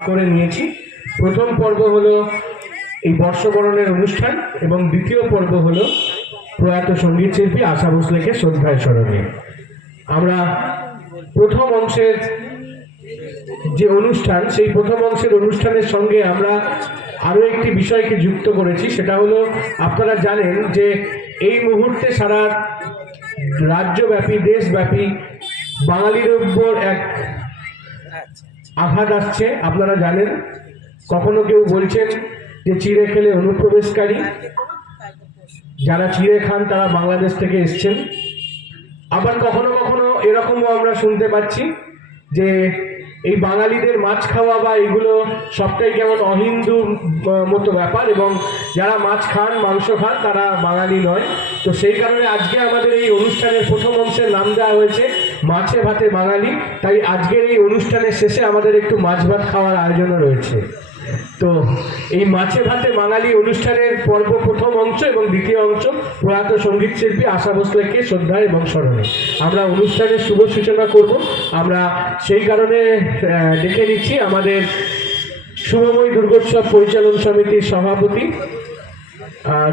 করে নিয়েছি। প্রথম পর্ব হলো এই বর্ষবরণের অনুষ্ঠান এবং দ্বিতীয় পর্ব হলো প্রয়াত সঙ্গীত শিল্পী আশা ভোসলেকে শ্রদ্ধায় স্মরণে। আমরা প্রথম অংশের যে অনুষ্ঠান, সেই প্রথম অংশের অনুষ্ঠানের সঙ্গে আমরা আরও একটি বিষয়কে যুক্ত করেছি। সেটা হলো, আপনারা জানেন যে এই মুহূর্তে সারা রাজ্যব্যাপী, দেশব্যাপী বাঙালির উপর এক আঘাত আসছে। আপনারা জানেন, কখনো কেউ বলছেন যে চিড়ে খেলে অনুপ্রবেশকারী, যারা চিড়ে খান তারা বাংলাদেশ থেকে এসছেন। আবার কখনো কখনো এরকমও আমরা শুনতে পাচ্ছি যে এই বাঙালিদের মাছ খাওয়া বা এগুলো সবটাই কেমন অহিন্দু মতো ব্যাপার, এবং যারা মাছ খান, মাংস খান, তারা বাঙালি নয়। তো সেই কারণে আজকে আমাদের এই অনুষ্ঠানের প্রথম অংশের নাম দেওয়া হয়েছে মাছে ভাতে বাঙালি। তাই আজকের এই অনুষ্ঠানের শেষে আমাদের একটু মাছ ভাত খাওয়ার আয়োজনও রয়েছে। তো এই মাছে ভাতে বাঙালি অনুষ্ঠানের পর্ব প্রথম অংশ এবং দ্বিতীয় অংশ প্রয়াত সঙ্গীত শিল্পী আশা ভোসলেকে শ্রদ্ধা এবং স্মরণে আমরা অনুষ্ঠানের শুভ সূচনা করব। আমরা সেই কারণে ডেকে নিচ্ছি আমাদের শুভময় দুর্গোৎসব পরিচালন সমিতির সভাপতি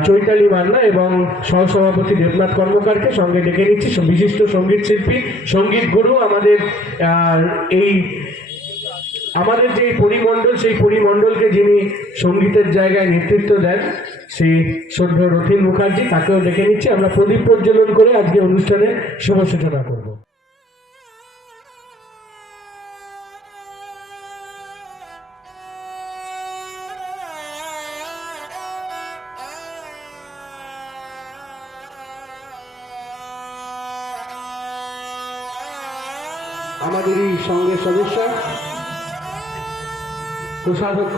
চৈতালি মান্না এবং সহসভাপতি দেবনাথ কর্মকারকে সঙ্গে ডেকে নিচ্ছি। বিশিষ্ট সঙ্গীত শিল্পী, সঙ্গীত গুরু, আমাদের যে পরিমণ্ডল, সেই পরিমণ্ডলকে যিনি সঙ্গীতের জায়গায় নেতৃত্ব দেন, সেই শ্রদ্ধেয় রথীন মুখার্জি, তাকেও ডেকে নিচ্ছি। আমরা প্রদীপ প্রজ্বলন করে আজকে অনুষ্ঠানে শুভ সূচনা করব। আমাদেরই সঙ্গে সদস্য কোষাধ্যক্ষ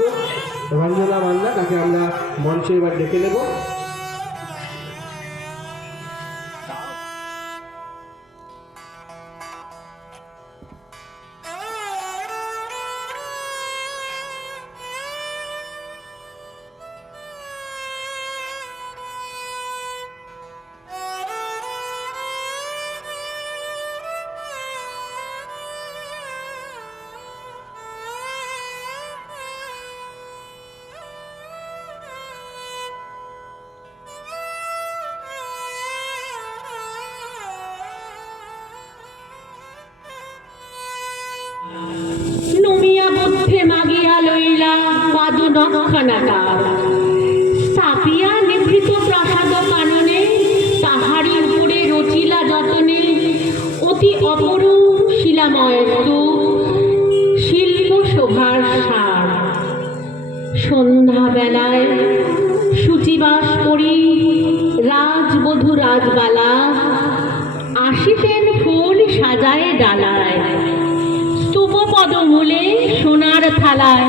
রঞ্জনা মান্না, তাকে আমরা মঞ্চে এবার ডেকে নেব। নমিয়া বুদ্ধে মাগিয়া লইলা পাদু নক্ষণাটা স্থাপিয়া নিভৃত প্রাসাদ কাননে, তাহারি উপরে রচিলা যতনে অতি অপরূপ শিলাময় শিল্প শোভার সার। সন্ধ্যাবেলায় সূচিবাস করি রাজবধূ রাজবালা, আসিতেন ফুল সাজায় ডালায়, পদমূলে সোনার থালায়,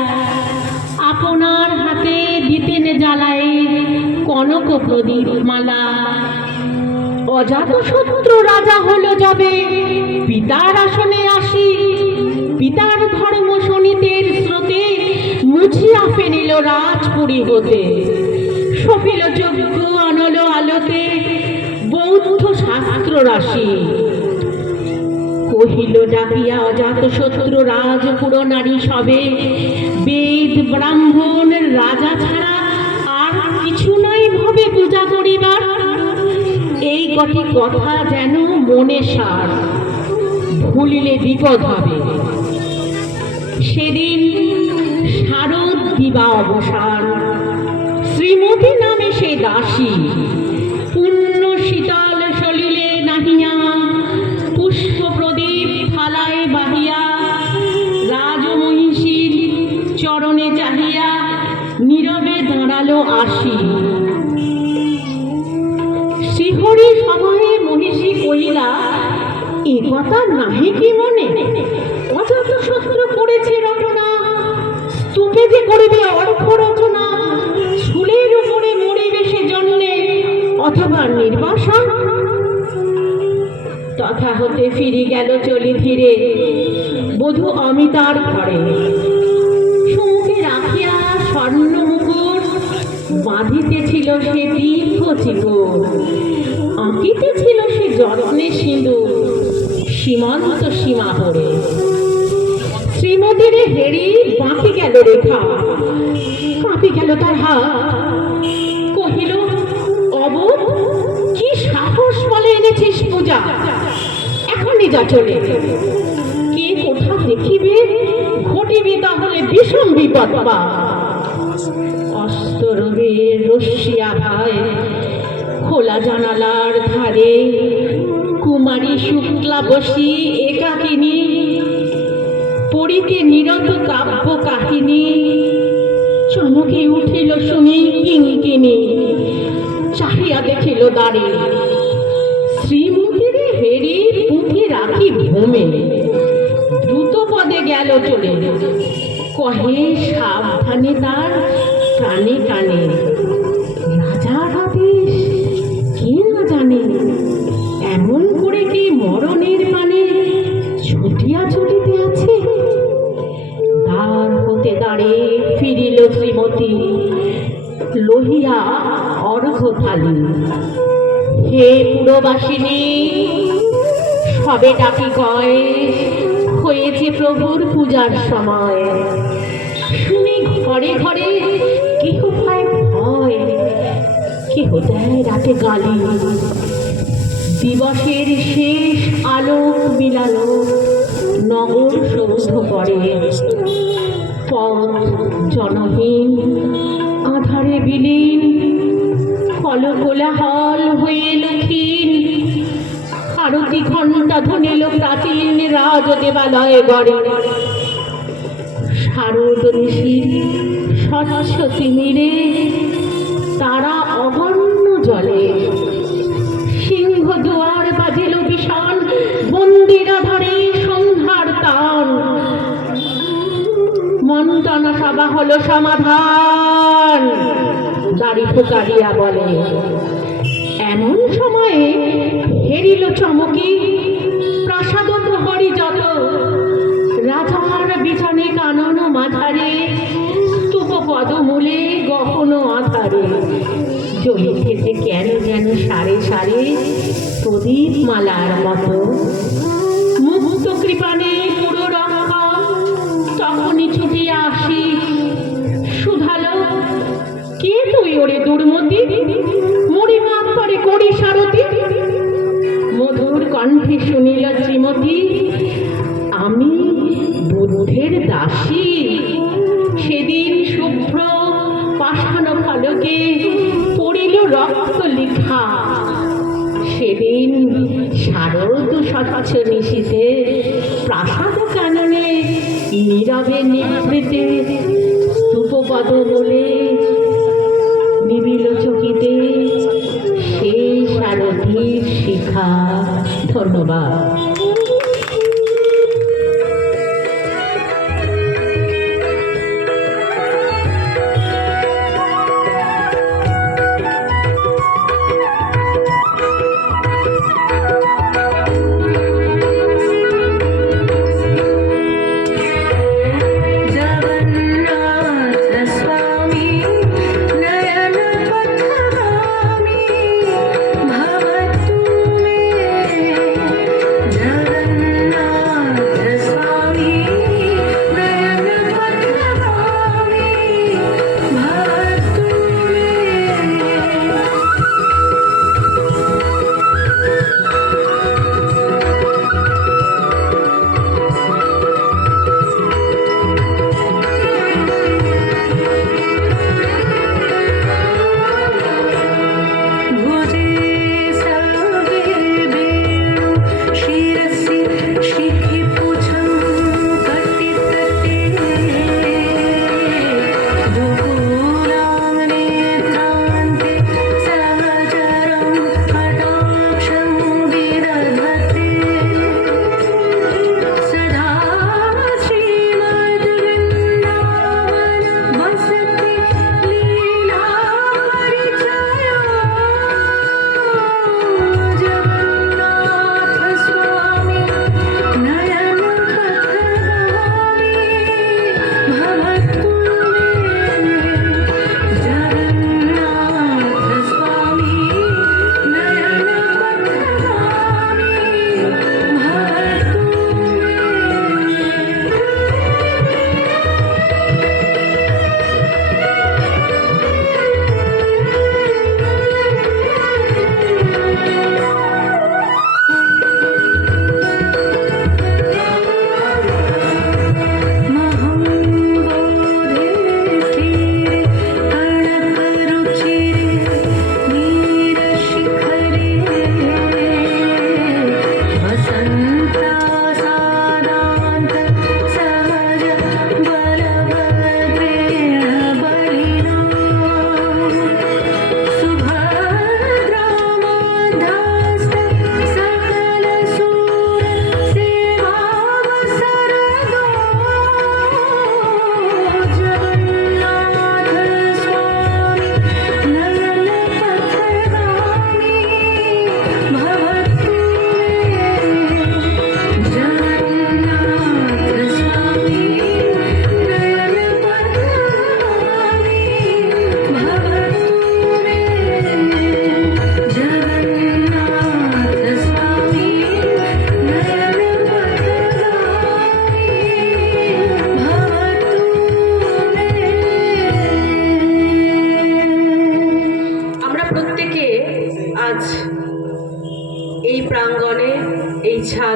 আপনার হাতে দিতেন জ্বালায় কনক প্রদীপ মালা। অজাতশত্রু রাজা হলো যাবে পিতার আসনে আসি, পিতার ধর্ম শোনিতের স্রোতে মুছিয়া ফেনিল রাজপুরী হতে। সফিল যজ্ঞ আনল আলোতে বৌদ্ধ শাস্ত্র রাশি, কহিল ডাকিয়া অজাতশত্রু রাজপুর নারী সবে, বেদ ব্রাহ্মণ রাজা ছাড়া আর কিছু নাই ভবে পূজা করিবার। এই কটি কথা যেন মনে সার, ভুলিলে বিপদ হবে। সেদিন শারদ দিবা অবসান, শ্রীমতী নামে সে দাসী, পূর্ণ শীতল সলিলে নাহিয়া পুষ্প প্রদীপ থালায় বাহিয়া, রাজমহিষীর চরণে চাহিয়া নীরবে দাঁড়ালো আসি। শ্রীহরি সভায় মহিষী কহিলা, এ কথা নাহি কি মনে? অজাতশত্রু করেছে রচনা, স্তূপে যে করিবে অর্ঘ রচনা, চুলের উপরে মরিবে সে জন্যে অথবা নির্বাসন। তথা হতে ফিরে গেল চলি ধীরে বধূ অমিতার ঘরে, সমুখে রাখিয়া স্বর্ণ মুকুট বাঁধিতেছিল সে দীর্ঘ চিকুর, আঁকিতেছিল সে যত্নে সিঁদুর সীমান্ত সীমা হরে। শ্রীমতীর হেরি বাঁকি গেল রেখা, কাঁপি গেল তার হাত। কহিল, অবোধ, কি সাহস বলে এনেছিস পূজা? এখনই যা চলে। কে কোথা দেখিবে, ঘটিবে তাহলে ভীষণ বিপদ পা। অস্তরবের রশ্মিয়া ভাই খোলা জানালার ধারে কুমারী শুক্লা বসি একাকিনী পড়িতে নিরত কাব্য কাহিনী। চমকে উঠিল শুনি কিঙ্কিনী, চাহিয়া দেখিল দ্বারে শ্রীমতীর হেরি পুঁথি রাখি ভূমে। দ্রুত পদে গেল চলে, কহে সাবধানে তার কানে কানে, রাজার আদেশ কে না জানে, এমন করে কি মরণের পানে ছুটিয়া চলিতে আছে। দ্বার হতে দাঁড়ে ফিরিল শ্রীমতী, লহিয়া অর্ঘ থালি। হে পুরবাসিনী, সবে ডাকি কয়, হয়েছে প্রভুর পূজার সময়। শুনি ঘরে ঘরে কেহ পায় ভয়, কেহ দেয় রাতে গালি। দিবসের শেষ আলোক বিলালো নগর সৌধ করে। পথ জনহীন, আধারে বিলীন, কলকোলাহল হয়ে লক্ষীন। আরতি ঘণ্টা ধ্বনিল প্রাচীন রাজ দেবালয়ে গড়ে। শারদ ঋষির স্বচ্ছ তিমিরে তারা অগণ্য জলে। সিংহ দুয়ার বাজিল ভীষণ, মন্দিরা ধরে সন্ধ্যার তান। মন্ত্রণা সভা হলো সমাধান, দাড়ি ফুকারিয়া বলে। এমন সময়ে হেরিল চমকি প্রাসাদ প্রহরী যত। রাজার বিছানে কানন মাঝারে, স্তূপ পদমূলে গহন আধারে। জ্বলিতেছে কেন যেন সারে সারে প্রদীপ মালার মতো। মুক্ত কৃপানে পুরো রক্ষা, তখনই ছুটিয়া আসি শুধালো, কে তুই ওরে দুর্মতি? মরি মাপ পারে করি সারতি। মধুর কণ্ঠে শুনিল শ্রীমতী, আমি বুদ্ধের দাসী। সেদিন শুভ্র পাষাণ ফলকে পড়িল রক্ত লিখা। সেদিন শারদ স্বচ্ছ নিশীথে প্রাসাদ কাননে নীরবে নিভৃতে স্তূপপদ বলে নিবিল চকিতে সেই শারদীর শিখা। ধন্যবাদ। जगन्नाथ स्वामी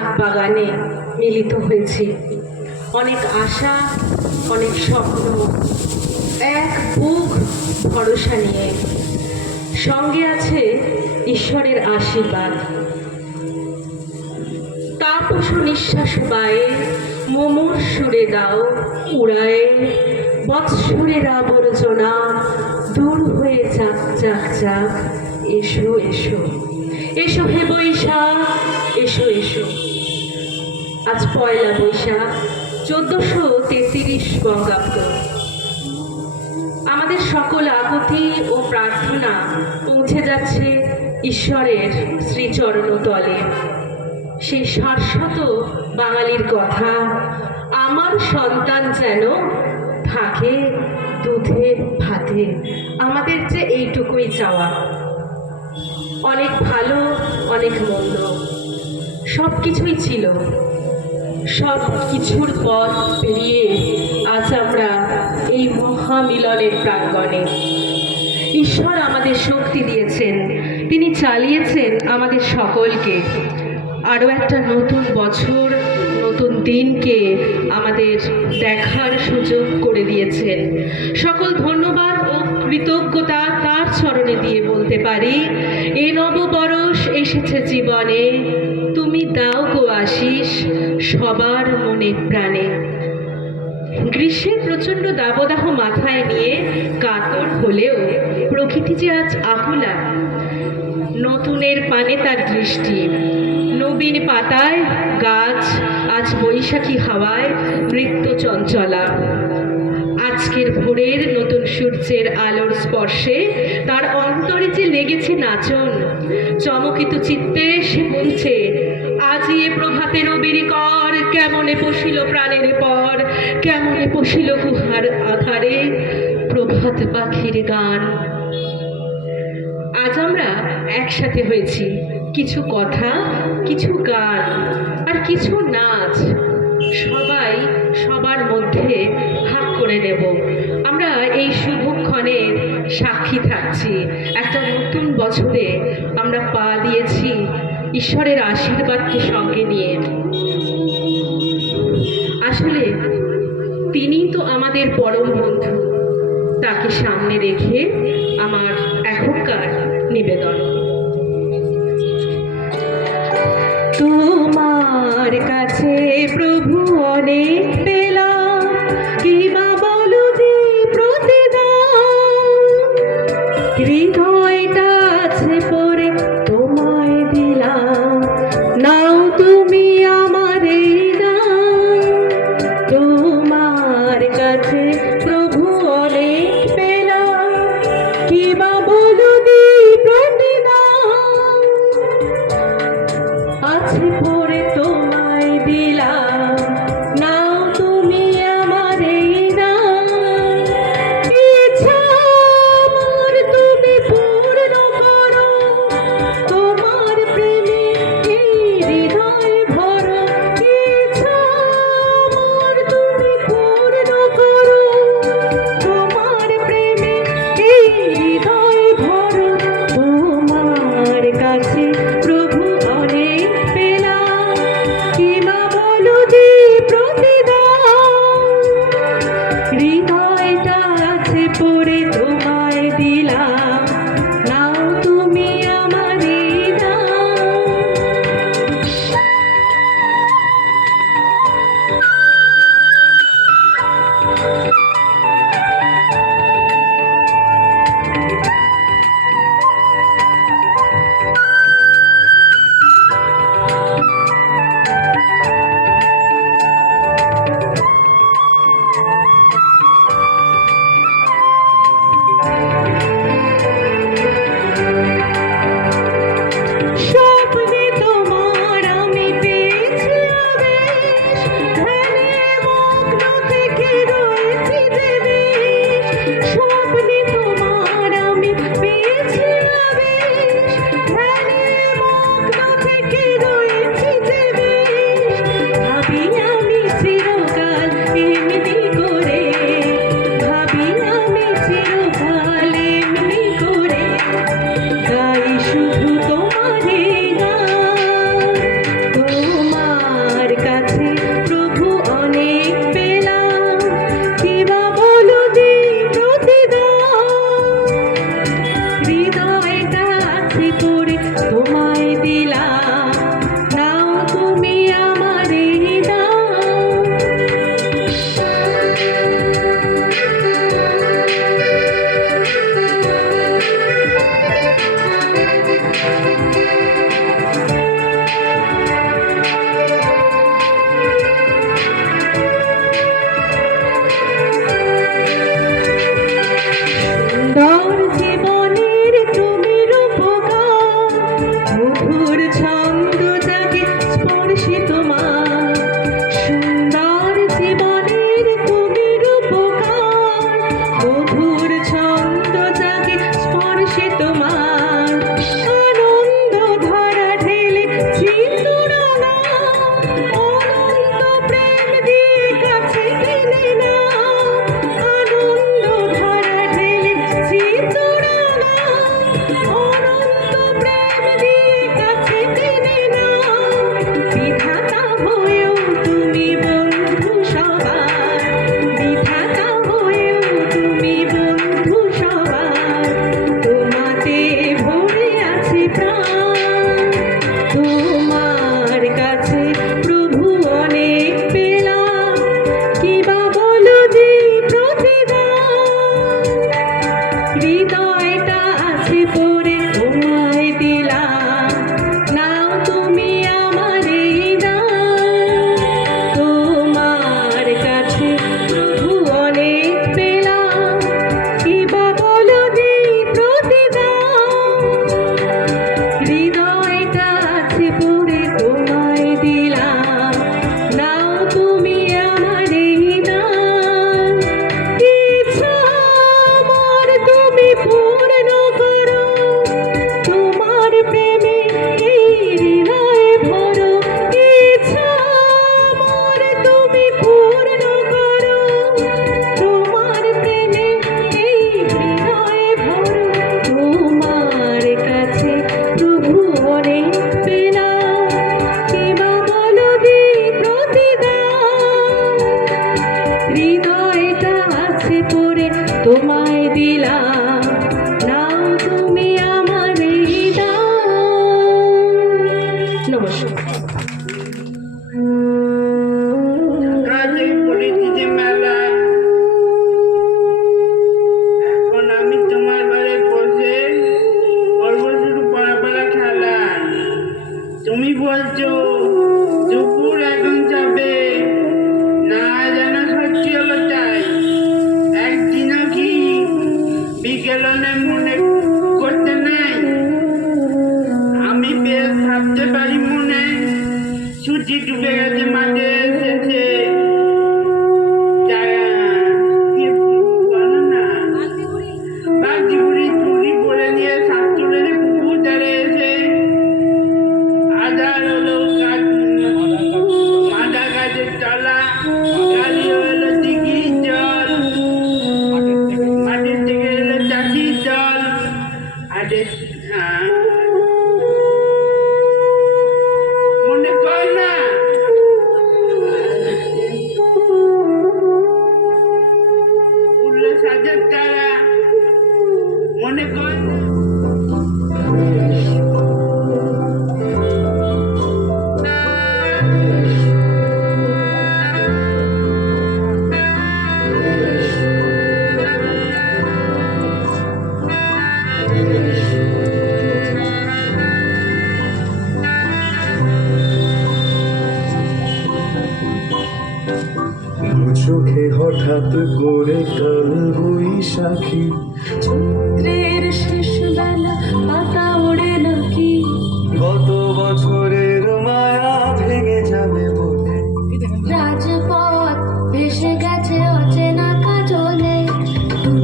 ছাদ বাগানে মিলিত হয়েছি। অনেক আশা, অনেক স্বপ্ন, এক বুক ভরসা নিয়ে। সঙ্গে আছে ঈশ্বরের আশীর্বাদ। তাপস নিঃশ্বাস বায়ে মোমোর সুরে দাও উড়ায়ে, বৎসরের আবর্জনা দূর হয়ে যাক যাক যাক। এসো এসো এসো হে বৈশাখ, এসো এসো। আজ পয়লা বৈশাখ 1433 বঙ্গাব্দ। আমাদের সকল আকুতি ও প্রার্থনা পৌঁছে যাচ্ছে ঈশ্বরের শ্রীচরণতলে। সেই শাশ্বত বাঙালির কথা, আমার সন্তান যেন থাকে দুধে ভাতে। আমাদের যে এইটুকুই চাওয়া। অনেক ভালো, অনেক মন্দ, সব কিছুই ছিল। সব কিছুর পথ পেরিয়ে আজ আমরা এই মহামিলনের প্রাঙ্গণে। ঈশ্বর আমাদের শক্তি দিয়েছেন, তিনি চালিয়েছেন আমাদের সকলকে। আরও একটা নতুন বছর, নতুন দিনকে আমাদের দেখার সুযোগ করে দিয়েছেন। সকল ধন্যবাদ ও কৃতজ্ঞতা তার চরণে দিয়ে বলতে পারি, এ নববরষ এসেছে জীবনে, তুমি দাও গো আশিস সবার মনে প্রাণে। গ্রীষ্মের প্রচণ্ড দাবদাহ মাথায় নিয়ে কাতর হলেও প্রকৃতি যে আজ আকুলা। নতুনের পানে তার দৃষ্টি, নবীন পাতায় গাছ আজ বৈশাখী হাওয়ায় নৃত্য চঞ্চলা। আজকের ভোরের নতুন সূর্যের আলোর স্পর্শে তার অন্তরে যে লেগেছে নাচন। চমকিত চিত্তে সে বলছে, আজি এ প্রভাতে রবির কর, কেমনে পশিল প্রাণের পর, কেমনে পশিল গুহার আধারে প্রভাত পাখির গান। আজ আমরা একসাথে হয়েছি, কিছু কথা, কিছু গান আর কিছু নাচ সবাই সবার মধ্যে ভাগ করে নেব। আমরা এই শুভক্ষণের সাক্ষী থাকছি। একটা নতুন বছরে আমরা পা দিয়েছি ঈশ্বরের আশীর্বাদকে সঙ্গে নিয়ে। আসলে তিনিই তো আমাদের পরম বন্ধু। তাকে সামনে রেখে আমার এখনকার নিবেদন। তোমার কাছে প্রভু অনেক পেলাম, কি বা বলো যে প্রতিদান। হৃদয়টা আছে পরে তোমায় দিলাম, নাও তুমি আমার এই দান। তোমার কাছে প্রভু অনেক পেলাম, কি বা বলো যে প্রতিদান। আছে পরে তোমায় দিলাম, নাও তুমি আমার এই দান। তোমায় দিলাম, নাও তুমি আমার হৃদয়। নমস্কার। কাজে পরিচিতি মেলা, এখন আমি তোমার ঘরে বসে করবো শুধু পাড়া খেলা। তুমি বলছো দুপুর এখন যাবে না, যেন সত্যি হলো চাই। একদিনও কি বিকেল হলে মনে করতে নাই? আমি বেশ ভাবতে পারি মনে, ছুটি ডুবে গেছে, মাঠে এসেছে। বাগদিগুড়ি চুরি করে নিয়ে শাকচুরের পুকুর ধারে এসে আধার হলো মাদা গাছের তলা, গাড়ি হলো দিঘির জল, মাঠের থেকে এলো চাষির জল। মনে কর না উঠলে সাজের তারা, মনে কর না। চোখে হঠাৎ করে কাল বৈশাখী, চৈত্রের শেষ বেলা পাতা ওড়ে নাকি, গত বছরের মায়া ভেঙে যাবে বলে রাজপথ ভেসে গেছে অচেনা কাজলে।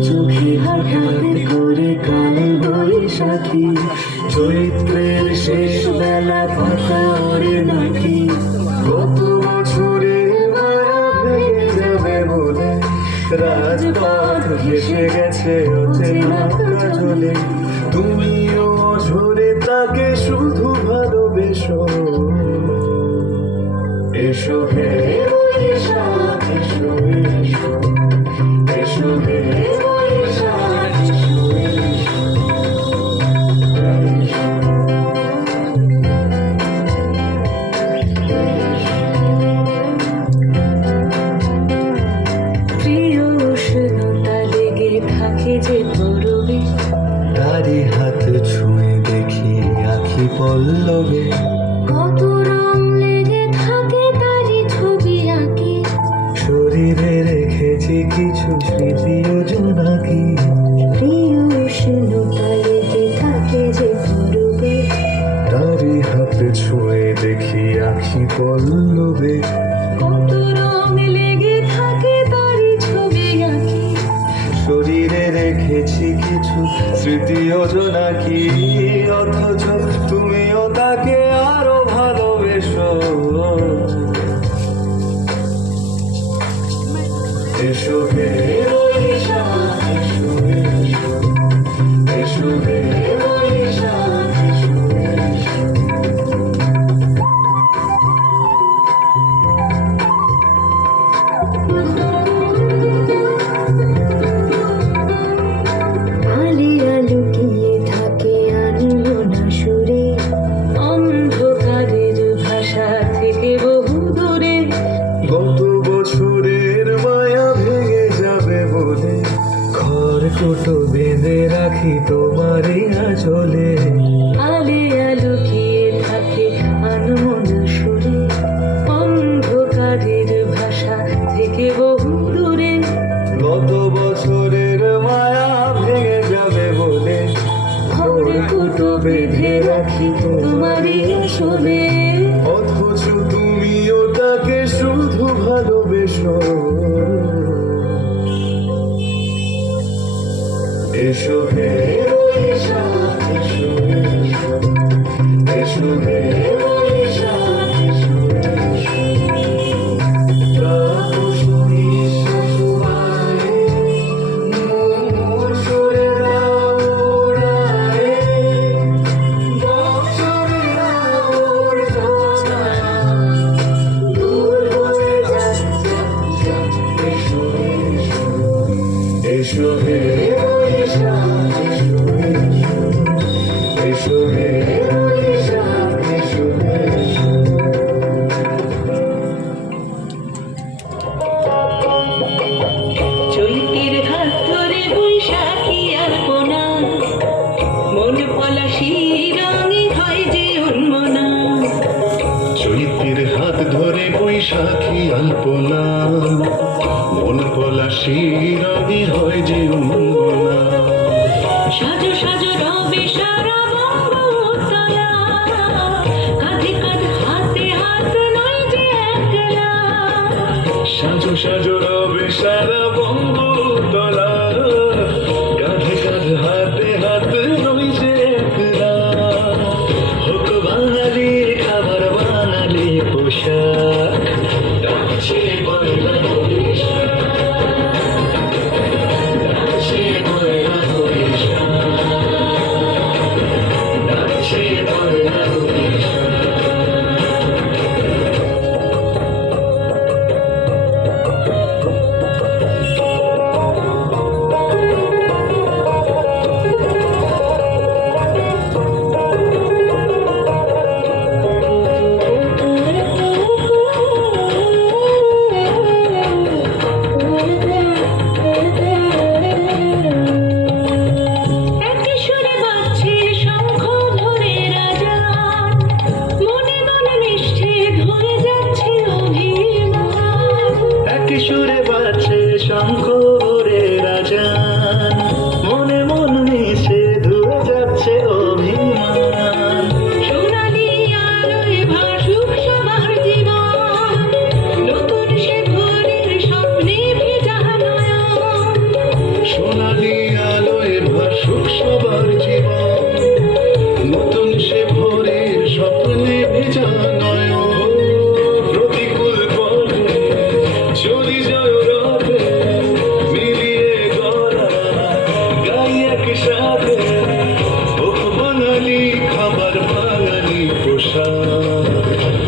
চোখে হঠাৎ করে কাল বৈশাখী, চৈত্রের শেষ বেলা পাতা ওড়ে নাকি, গত বছরের মায়া ভেঙে যাবে বলে রাজপথ ভেসে গেছে অচেনা কাজলে। তুমিও ঝরে তাকে শুধু ভালোবেসো, এসো হে বৈশাখ, এসো এসো, এসো হে বৈশাখ, এসো এসো। প্রিয় উষ্ণতা লেগে থাকে যে তরবে, তারি হাত ছুঁয়ে দেখি আখি পল্লবে, কত রং লেগে থাকে তারি ছবি আঁকি। শরীরে রেখেছি কিছু স্মৃতি ও জোনাকি। প্রিয় উষ্ণতা লেগে থাকে যে তরবে, তারি হাত ছুঁয়ে দেখি আখি পল্লবে, কত রং লেগে থাকে তারি ছবি আঁকি। শরীরে রেখেছি কিছু স্মৃতি ও জোনাকি। অথচ তুমিও তাকে আরো ভালোবেসো, এসো হে বৈশাখ, এসো এসো, এসো হে বৈশাখ, এসো এসো। আলিয়া লুকিয়ে থাকে আনমনা সুরে, অন্ধকারের ভাষা থেকে বহু দূরে। গত বছরের মায়া ভেঙে যাবে বলে খড়কুটো বেঁধে রাখি তোমারই আঁচলে। আলিয়া লুকিয়ে থাকে আনমনা সুরে, অন্ধকারের ভাষা থেকে বহু দূরে। গত বছরের মায়া ভেঙে যাবে বলে খড়কুটো বেঁধে রাখি তোমারই আঁচলে। অথচ তুমিও তাকে শুধু ভালোবেসো, এসো হে বৈশাখ, এসো এসো, এসো হে বৈশাখ, এসো এসো। প্রাকুশনী শশুরায়ে, মোর সরে দাও ওড়ায়ে, বছরে রাওর জোছনা, দূর হয়ে যাচ্ছে, এসো এসো, এসো হে বৈশাখ এসো এসো এসো হে বৈশাখ এসো এসো চৈতের হাত ধরে বৈশাখী আলপনা, মন পলাশি রঙে হয় যে উন্মনা। চৈতের হাত ধরে বৈশাখী আলপনা, মন পলাশি রঙে হয় যে উন্মনা। সাজো সাজো রবে সারা বঙ্গতলা, কাঁধে কাঁধ হাতে হাত নয় যে একলা। সাজো সাজো রবে সারা বঙ্গতলা, কাঁধে কাঁধ হাতে হাত নই যে একলা। হোক বাঙালির খাবার বাঙালি পোশাক, ডাকছে পয়লা বৈশাখ, ডাকছে পয়লা বৈশাখ, ডাকছে পয়লা বৈশাখ। একই সুরে বাজছে শঙ্খ ধরে রাজা, মনে মনে মিশছে ধরে যাচ্ছে অভিমান। একই সুরে বাজছে শঙ্খ রে রাজান, মনে মন মিশে ধুয়ে যাচ্ছে অভিমান। সোনালি আলোয় ভাসুক সবার জীবন, নতুন সে ভোরের স্বপ্নে ভেজা নয়ন। সোনালি আলোয় ভাসুক সবার জীবন, নতুন সে ভোরের স্বপ্নে ভেজা নয়ন। প্রতিকূল পথে চলি যায় রথে, মিলিয়ে গলা গাই একসাথে। ও বাঙালি খাবার বাঙালি পোশাক,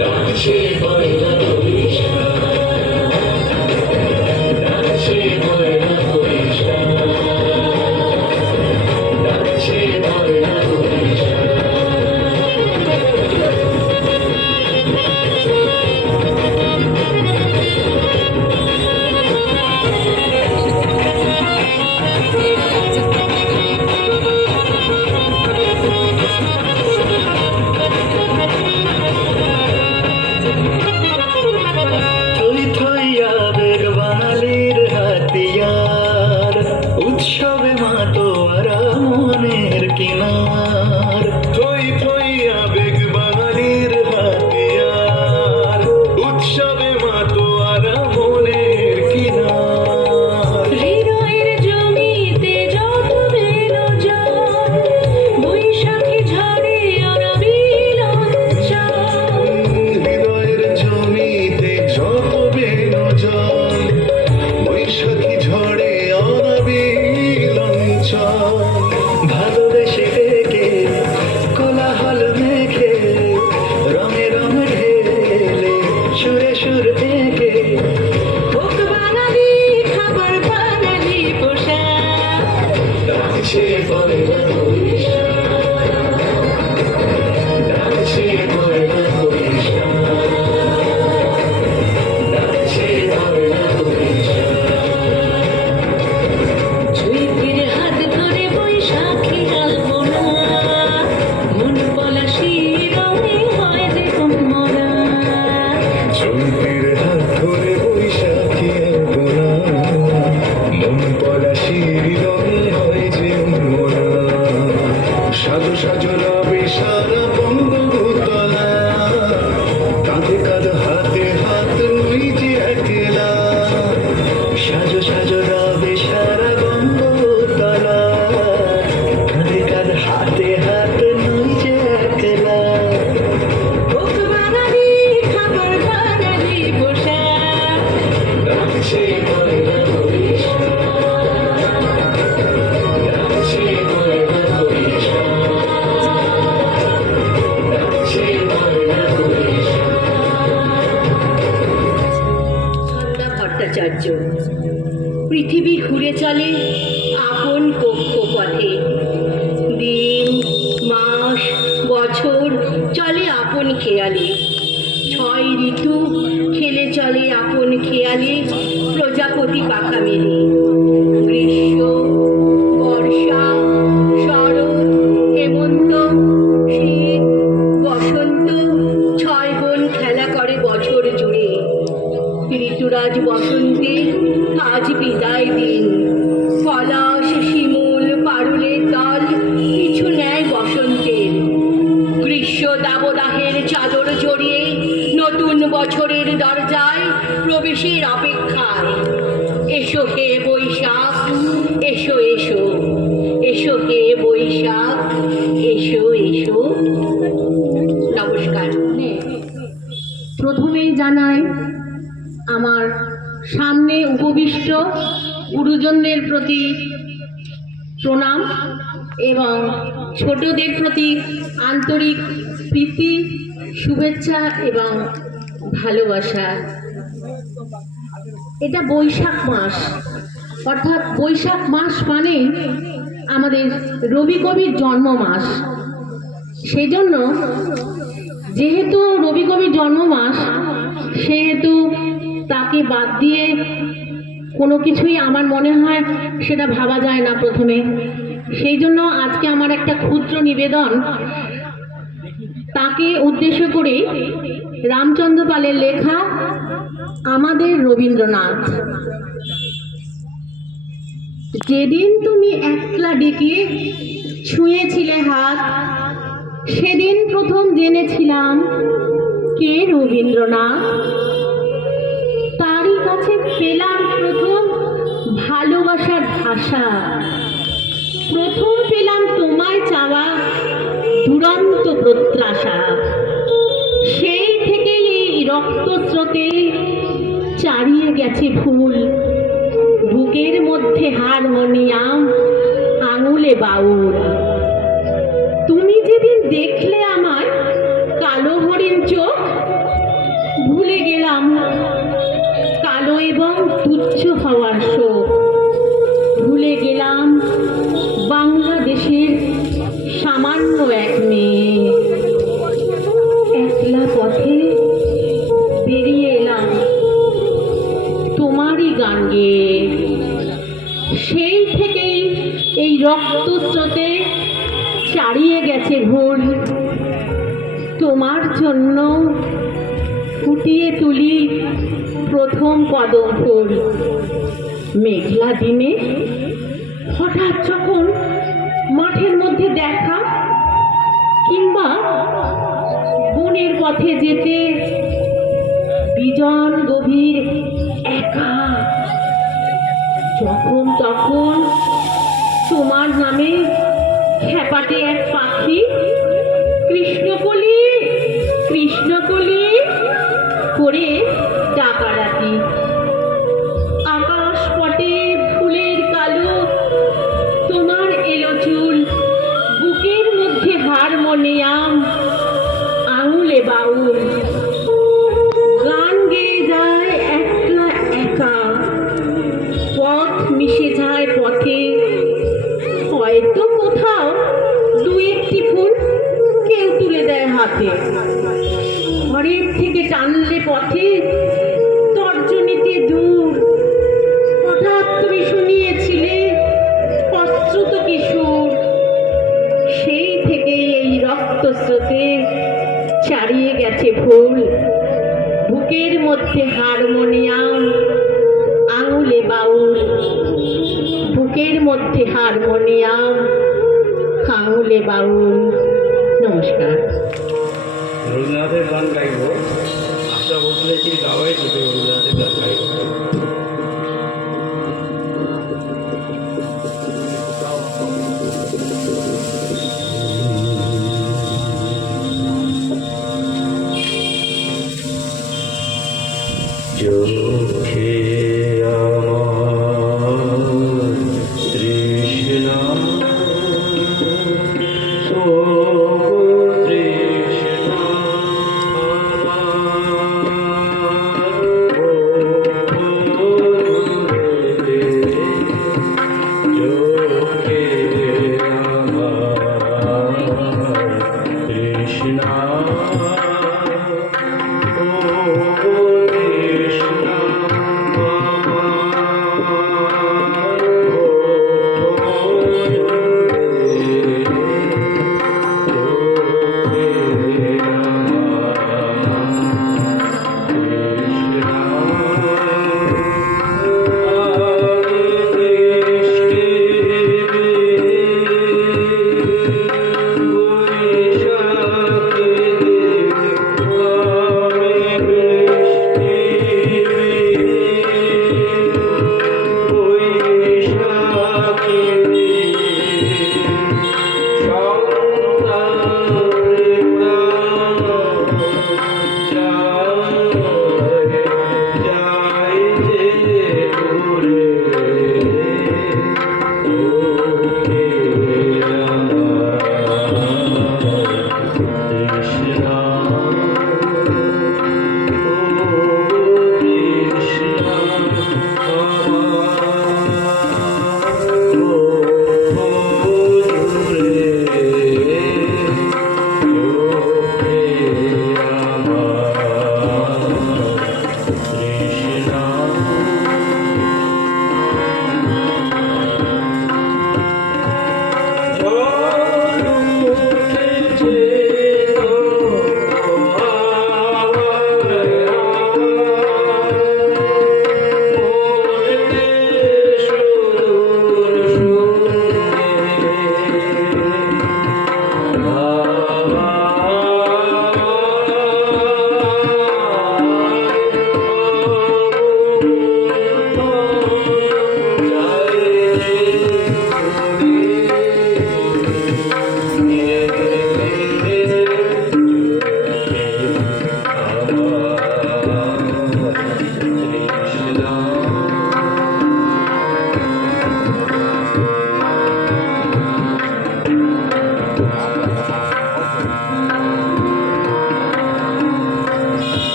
ডাকছে পয়লা বৈশাখ, ডাকছে পয়লা বৈশাখ। আপন কক্ষপথে। দিন মাস বছর চলে আপন খেয়ালে, 6 ঋতু খেলে চলে আপন খেয়ালে, প্রজাপতি পাখা মেলে। গ্রীষ্ম, বর্ষা, শরৎ, হেমন্ত, শীত, বসন্ত, 6 বোন খেলা করে বছর জুড়ে। ঋতুরাজ বসন্তের আজ বিদায় দিন। পলাশ, শিমুল, পারুলের দল পিছু নেয় বসন্তের। গ্রীষ্ম দাবদাহের চাদর জড়িয়ে নতুন বছরের দরজায় প্রবেশের অপেক্ষায়। এসো হে বৈশাখ, এসো এসো, এসো হে বৈশাখ, এসো এসো। নমস্কার। প্রথমেই জানাই আমার সামনে উপবিষ্ট গুরুজনদের প্রতি প্রণাম এবং ছোটদের প্রতি আন্তরিক প্রীতি, শুভেচ্ছা এবং ভালোবাসা। এটা বৈশাখ মাস, অর্থাৎ বৈশাখ মাস মানে আমাদের রবি কবির জন্ম মাস। সেই জন্য যেহেতু রবি কবির জন্ম মাস, সেহেতু তাকে বাদ দিয়ে কোনো কিছুই আমার মনে হয় সেটা ভাবা যায় না প্রথমে। সেই জন্য আজকে আমার একটা ক্ষুদ্র নিবেদন তাকে উদ্দেশ্য করে, রামচন্দ্র পালের লেখা আমাদের রবীন্দ্রনাথ। যেদিন তুমি একলা ডেকে ছুঁয়েছিলে হাত, সেদিন প্রথম জেনেছিলাম কে রবীন্দ্রনাথ। তারই কাছে পেলাম প্রথম ভালোবাসার ভাষা, প্রথম পেলাম তোমায় চাওয়া দুরন্ত প্রত্যাশা। সেই থেকেই এই রক্তস্রোতে চারিয়ে গেছে ফুল, বুকের মধ্যে হারমোনিয়াম, আঙুলে বাউল। তুমি যেদিন দেখলে আমার কালো হরিণ চোখ, ভুলে গেলাম কালো এবং তুচ্ছ হওয়ার শোক। ভুলে গেলাম বাংলাদেশের সামান্য এক মেয়ে। একলা পথে বেরিয়ে এলাম তোমারই গান গেয়ে। সেই থেকেই এই রক্তস্রোতে চারিয়ে গেছে ভুল, তোমার জন্য ফুটিয়ে তুলি প্রথম কদম ফুল। মেঘলা দিনে হঠাৎ যখন মাঠের মধ্যে দেখা, কিংবা বনের পথে যেতে বিজন গভীর একা, যখন তখন তোমার নামে খেপাটে এক পাখি কৃষ্ণকলি কৃষ্ণকলি করে ডাকাডাকি। আকাশ পটে ফুলের কালো, তোমার এলো চুল, বুকের মধ্যে হারমোনিয়াম, আঙুলে বাউল। গান গেয়ে যায় একলা একা, পথ মিশে যায় পথে। হয়তো কোথাও দু একটি ফুল কেউ তুলে দেয় হাতে। ঘরের থেকে টানলে পথে তর্জনীতে দূর, হঠাৎ তুমি শুনিয়েছিলে অশ্রুত কিশোর। সেই থেকেই এই রক্তস্রোতে চারিয়ে গেছে ফুল, বুকের মধ্যে হারমোনিয়াম, আঙুলে বাউল। বুকের মধ্যে হারমোনিয়াম, আঙুলে বাউল। নমস্কার। রবীন্দ্রনাথের গান গাইব, আশা ভোসলে কি গাওয়াই দুটো রবীন্দ্রনাথের গান গাইব। চোখে আমার তৃষ্ণা, তৃষ্ণা আমার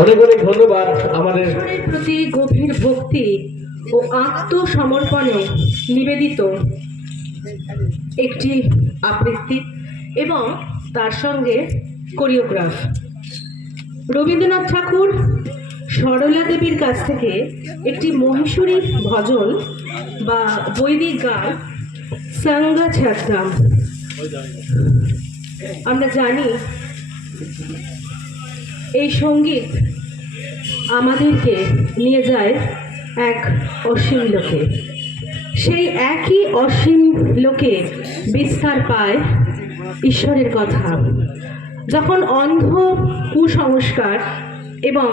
অনেক অনেক ধন্যবাদ আমাদের ঈশ্বরের প্রতি গভীর ভক্তি ও আত্মসমর্পণে নিবেদিত একটি আবৃত্তি এবং তার সঙ্গে কোরিওগ্রাফ। রবীন্দ্রনাথ ঠাকুর সরলা দেবীর কাছ থেকে একটি মহীশূরী ভজন বা বৈদিক গান সাঙ্গা ছাড়তাম। আমরা জানি এই সঙ্গীত আমাদেরকে নিয়ে যায় এক অসীম লোকে। সেই একই অসীম লোকে বিস্তার পায় ঈশ্বরের কথা। যখন অন্ধ কুসংস্কার এবং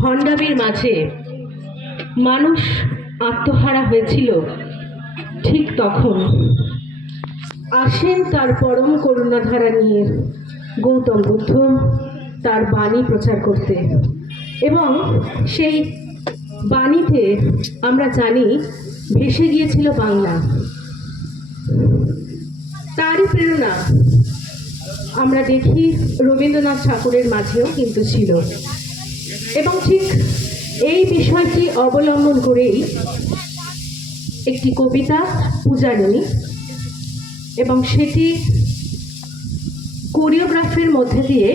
ভণ্ডামির মাঝে মানুষ আত্মহারা হয়েছিল, ঠিক তখন আসেন তার পরম করুণাধারা নিয়ে গৌতম বুদ্ধ তার বাণী প্রচার করতে, এবং সেই বাণীতে আমরা জানি ভেসে গিয়েছিল বাংলা। তারই প্রেরণা আমরা দেখি রবীন্দ্রনাথ ঠাকুরের মাঝেও কিন্তু ছিল, এবং ঠিক এই বিষয়টি অবলম্বন করেই একটি কবিতা পূজারিণী, এবং সেটি কোরিওগ্রাফের মধ্যে দিয়ে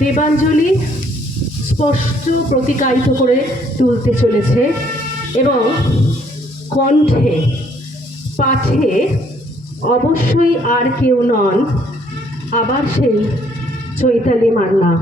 দেবাঞ্জলি স্পষ্ট প্রতিকায়িত করে তুলতে চলেছে, এবং কণ্ঠে পাঠে অবশ্যই আর কেউ নন, আবার সেই চৈতালি মান্না।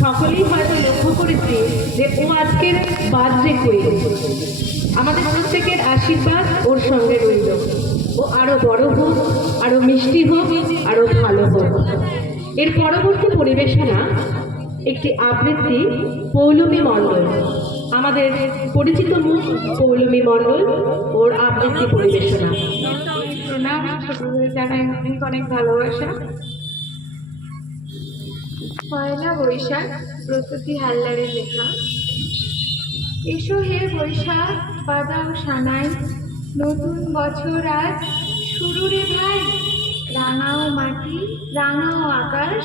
সকলেই হয়তো লক্ষ্য করেছি যে ও আজকের বার্থডে কুইন। আমাদের প্রত্যেকের আশীর্বাদ ওর সঙ্গে রইল। ও আরো বড় হোক, আরো মিষ্টি হোক, আরো ভালো হোক। এর পরবর্তী পরিবেশনা একটি আবৃত্তি পৌলমী মণ্ডল, আমাদের পরিচিত মুখ পৌলমী মণ্ডল, ওর আবৃত্তি পরিবেশনা। প্রণাম, ছোটদের জানাই অনেক অনেক ভালোবাসা। পয়লা বৈশাখ, প্রকৃতি হালদারের লেখা। এসো হে বৈশাখ, বাজাও সানাই, নতুন বছর আজ শুরু রে ভাই। রাঙাও মাটি, রাঙাও আকাশ,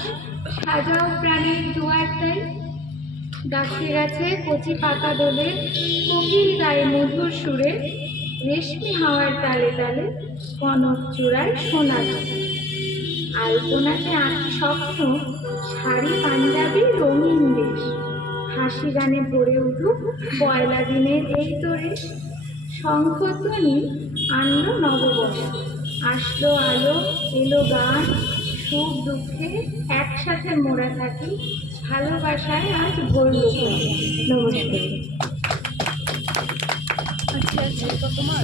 সাজাও প্রাণের জোয়ারটাই। গাছে গাছে কচি পাতা দোলে, কোকিল গায়ে মধুর সুরে, রেশমি হাওয়ার তালে তালে, কনক চূড়ায় সোনা ঝরে। আলপনাতে আঁকি স্বপ্ন, শাড়ি পাঞ্জাবি রঙিন দেশ। হাসি গানে ভরে উঠুক পয়লা দিনের এই তোরে। শঙ্খধ্বনি আনলো নববর্ষ, আসলো আলো, এলো গান। সুখ দুঃখে একসাথে মোড়া থাকি, ভালোবাসায় আজ ভরল প্রাণ। নমস্কার।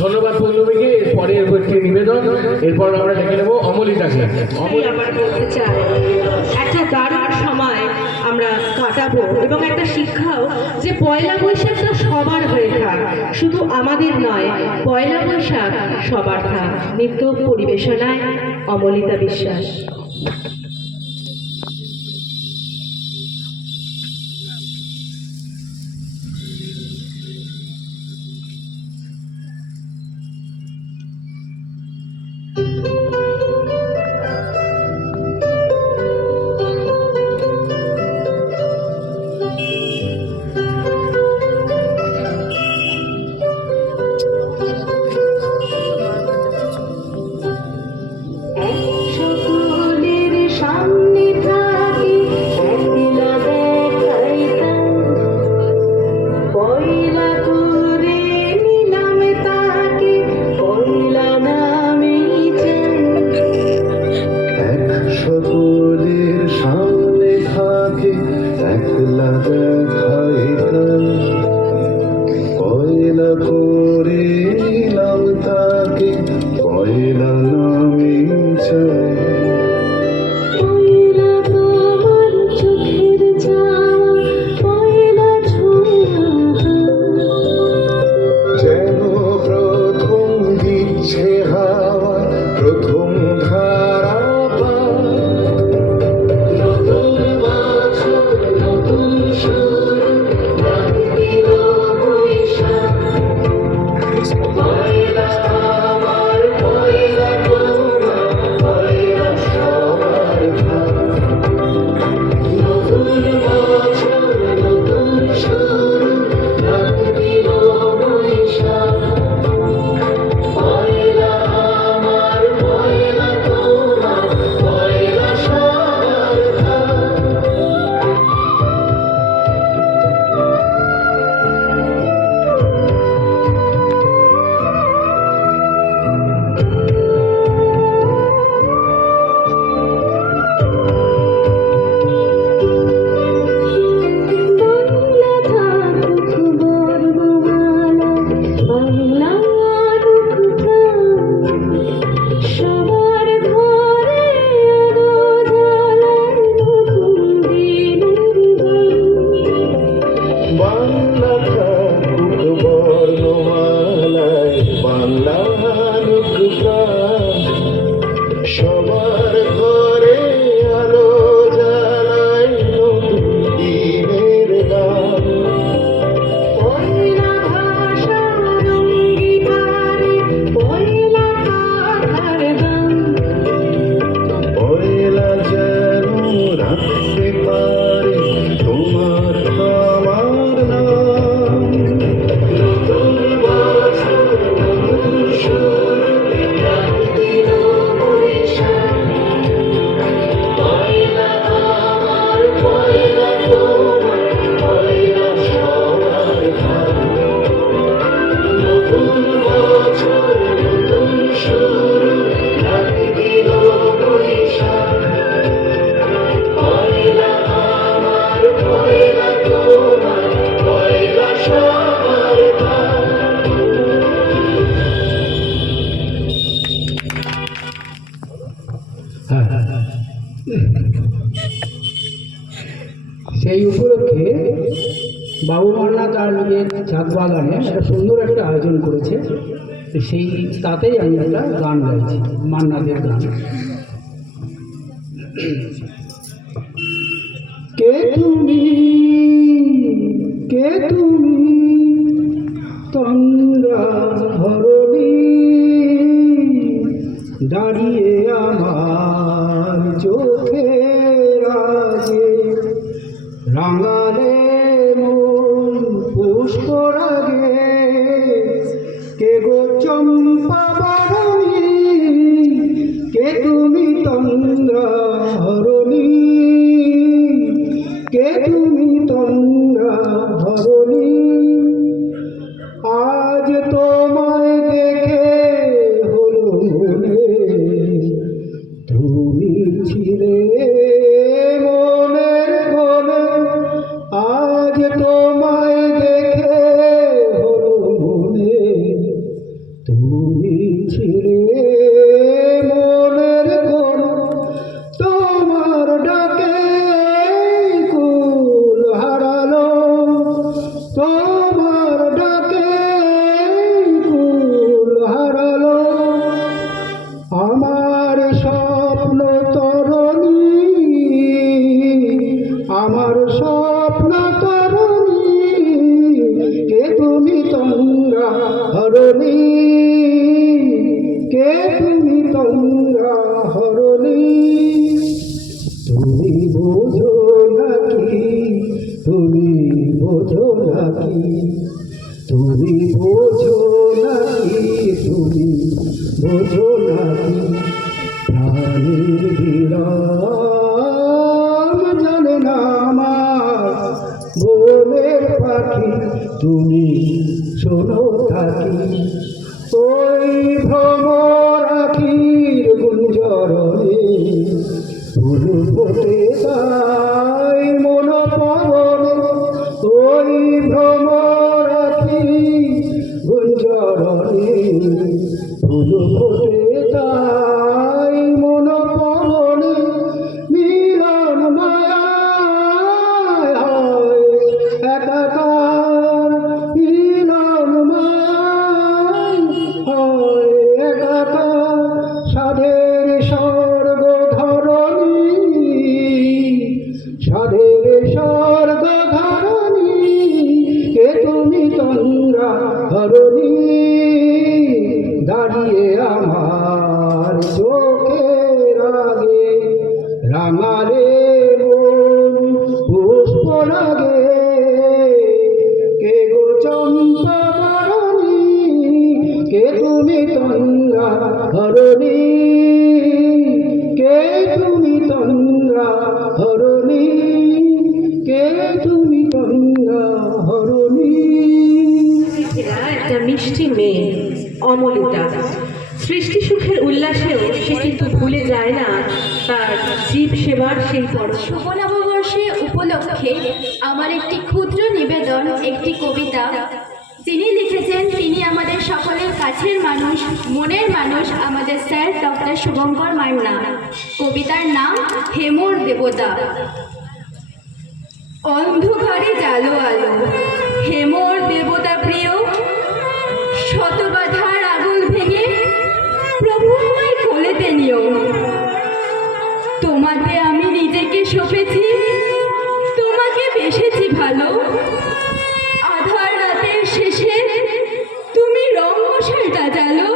ধন্যবাদ পৌলমীকে। এরপরে একটি নিবেদন, এরপর আমরা ডেকে নেবো অমলিতাকে। আমি আবার বলতে চাই, একটা দারুণ সময় আমরা কাটাবো এবং একটা শিক্ষাও যে পয়লা বৈশাখটা সবার হয়ে থাক, শুধু আমাদের নয়, পয়লা বৈশাখ সবার থাক। নৃত্য পরিবেশনায় অমলিতা বিশ্বাস। সকলের সেই উপলক্ষে বাবু মান্না তার নিজের ছাদ বাগানে একটা সুন্দর একটা আয়োজন করেছে। তো সেই তাতেই আমি একটা গান গাইছি, মান্নাদের গান। কে তুমি তন্দ্রা হরণী, দাঁড়িয়ে আমার চোখের আগে, রাঙালে মন পুষ্প রাগে, কে গো চম্পা বরণী, কে তুমি তন্দ্রা হরণী, কে তুমি তন্দ্রা হরণী। আজ তোমায় দেখে হলো মনে, তুমি ছিলে মনের কোণে। আজ তোমায় দেখে হলো মনে, তুমি ছিলে মনের কোণে। তোমার ডাকে কুল হারালো, তোমার ডাকে কুল হারালো, আমার স্বপ্ন তরণী, আমার স্বপ্ন তরণী, কে তুমি তন্দ্রা হরণী, কে তুমি তন্দ্রা হরণী। তুমি বোঝো নাকি, তুমি বোঝো নাকি, তুমি বোঝো নাকি, তুমি বোঝো নাকি, প্রাণীর বিরাম জানে না আমার বনের পাখি, তুমি শোনো থাকি। ওই ভ্রমর আখির গুঞ্জরণে, ফুল ফোটে তাই মন পবনে। ওই ভ্রমর আখি গুঞ্জরণে, ফুল ফোটে তাই মন পবনে। মিলন মায়ায় হয় একাকার, মিলন মায়ায় হয় একাকার, সাধের স্বর্গ ধরণী, সাধের স্বর্গ ধরণী, কে তুমি তন্দ্রা হরণী, দাঁড়িয়ে আমার চোখের আগে, রাঙালে মন পুষ্প লাগে, কে গো চম্পা বরণী, কে তুমি তন্দ্রা হরণী, কে তুমি তন্দ্রা হরণী, কে তুমি তন্দ্রা হরণী। একটা মিষ্টি মেয়ে অমলিতা সৃষ্টি সুখের উল্লাসেও সে কিন্তু ভুলে যায় না তার জীব সেবার সেই পরশ। শুভ নববর্ষে উপলক্ষে আমার একটি ক্ষুদ্র নিবেদন, একটি কবিতা। যিনি লিখেছেন তিনি আমাদের সকলের কাছের মানুষ, মনের মানুষ, আমাদের স্যার ডক্টর শুভঙ্কর মান্না। কবিতার নাম হেমর দেবতা। অন্ধকারে জালো আলো, হেমর দেবতা প্রিয়, শত বাধার আগুন ভেঙে প্রভু আমায় কোলেতে নিও। তোমাতে আমি নিজেকে সঁপেছি, তোমাকে বেসেছি ভালো। আধার রাতের শেষে তুমি রঙ্গশালটা জ্বালো।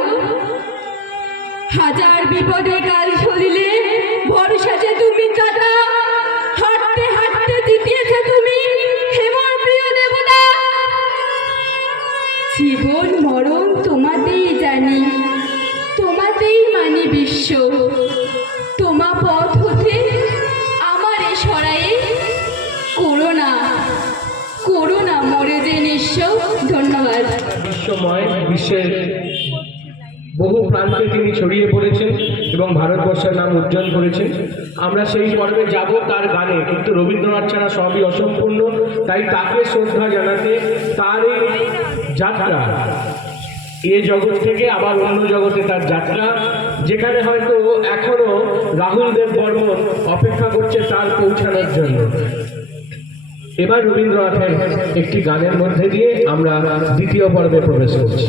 হাজার বিপদে কাল চলিলে ভরসা যে তুমি কাটা, হাঁটতে হাঁটতে জিতিয়েছে তুমি হেমর প্রিয় দেবতা। জীবন মরণ তোমাতেই জানি, তোমাতেই মানি বিশ্ব। তোমা পথ হতে আমার এ সরায়ে করোনা করোনা মরে যে নিঃস্ব। ধন্যবাদ। বিশ্বময়, বিশ্বের বহু প্রান্তে তিনি ছড়িয়ে পড়েছেন এবং ভারতবর্ষের নাম উজ্জ্বল করেছেন। আমরা সেই পর্বে যাব তার গানে, কিন্তু রবীন্দ্রনাথ ছাড়া সবই অসম্পূর্ণ। তাই তাকে শ্রদ্ধা জানাতে তার এই যাত্রা, এ জগৎ থেকে আবার অন্য জগতে তার যাত্রা, যেখানে হয়তো এখনো রাহুল দেব বর্মন অপেক্ষা করার জন্য। এবার রবীন্দ্রনাথের একটি গানের মধ্যে দিয়ে আমরা দ্বিতীয় পর্বে প্রবেশ করছি।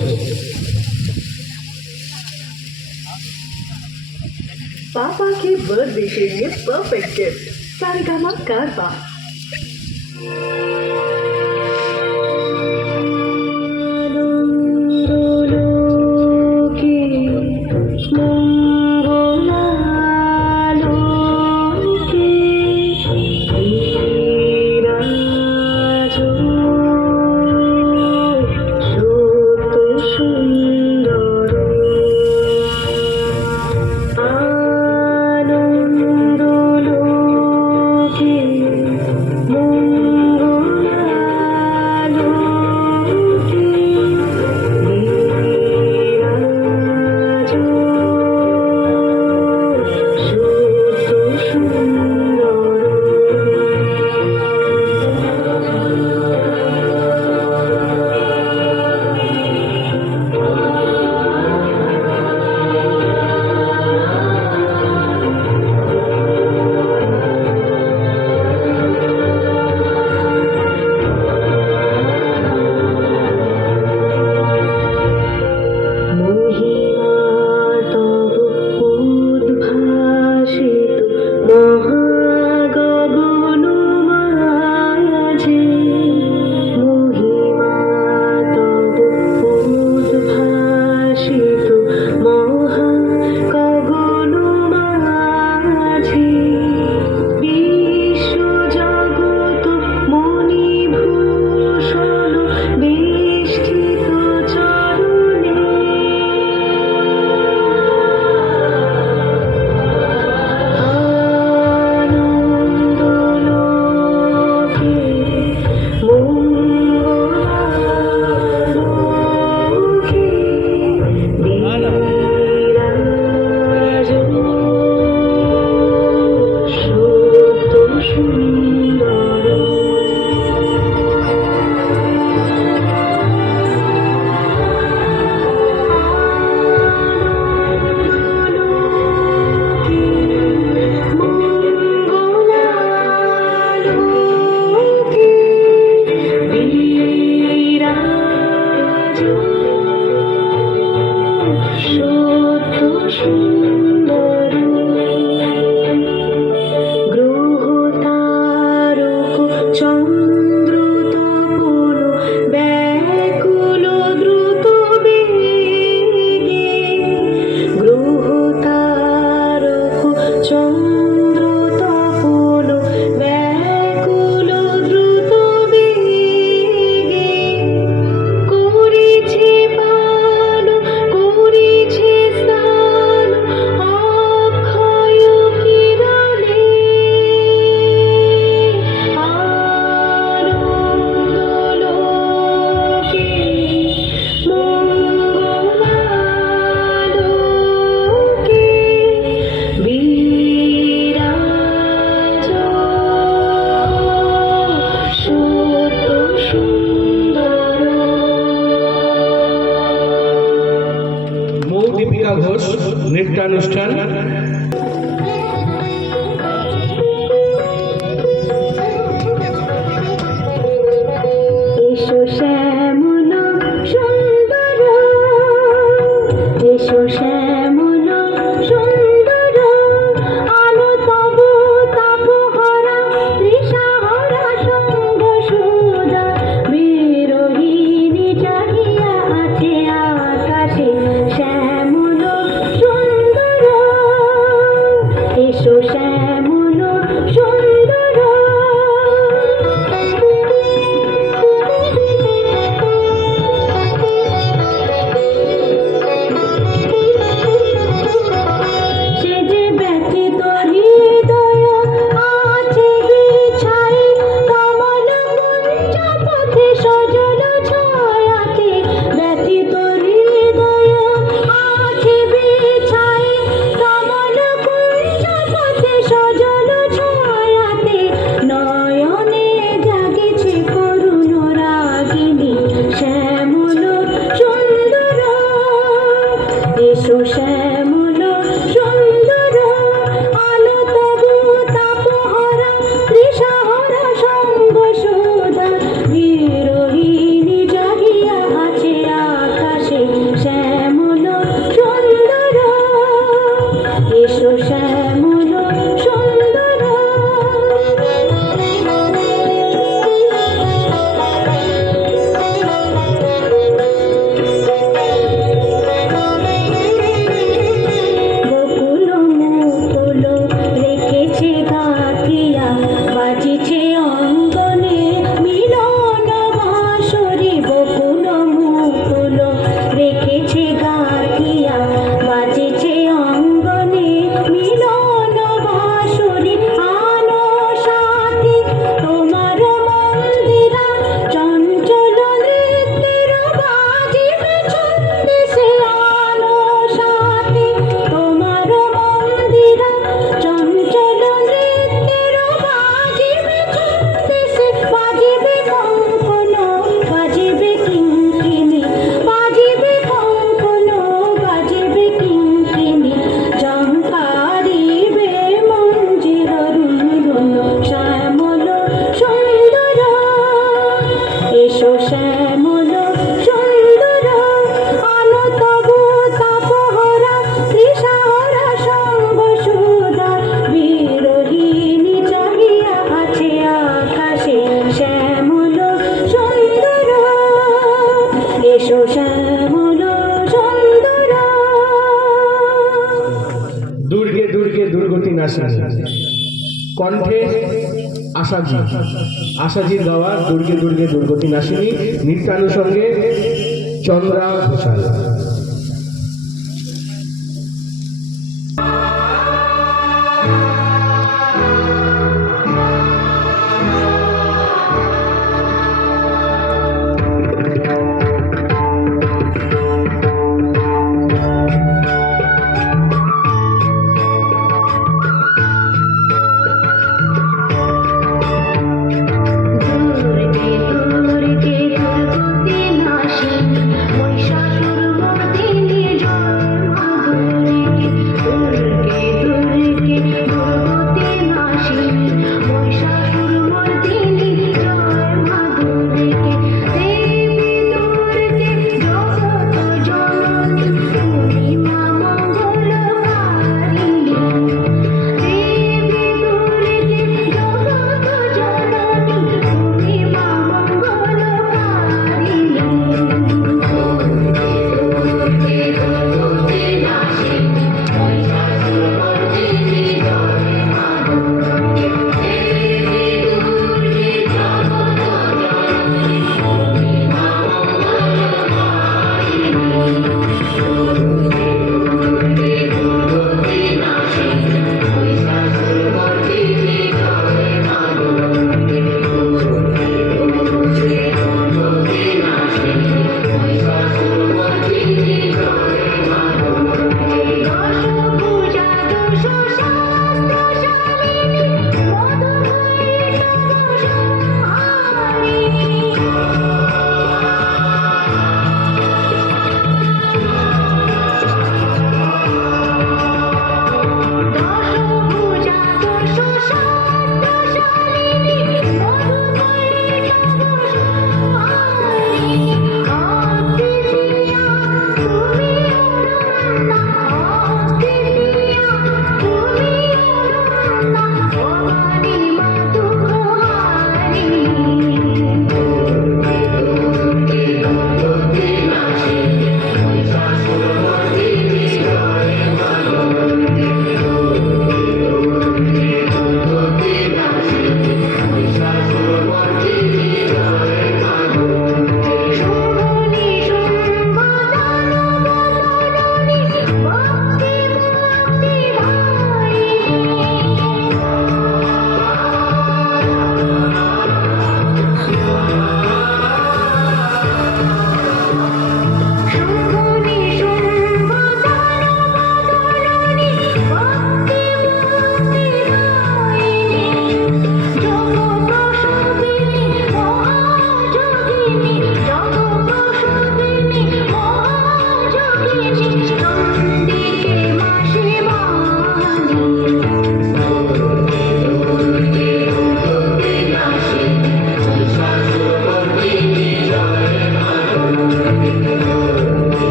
पापा के बर्थडे के लिए परफेक्ट गिफ्ट सारेगामा कारवा। মঙ্গল কণ্ঠে আশাজির গাওয়া দুর্গে দুর্গে দুর্গতি নাশিনী, নৃত্যানুষঙ্গে চন্দ্রা ঘোষাল।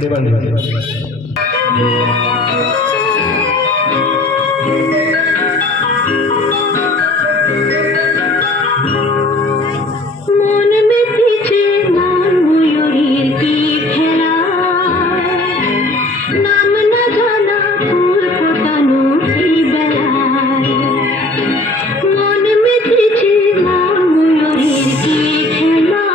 দেবাঞ্জন। মন মেতেছে মন ময়ূরীর কি খেলা, নাম না জানা ফুল ফোটানো এই বেলায়। মন মেতেছে মন ময়ূরীর কি খেলা,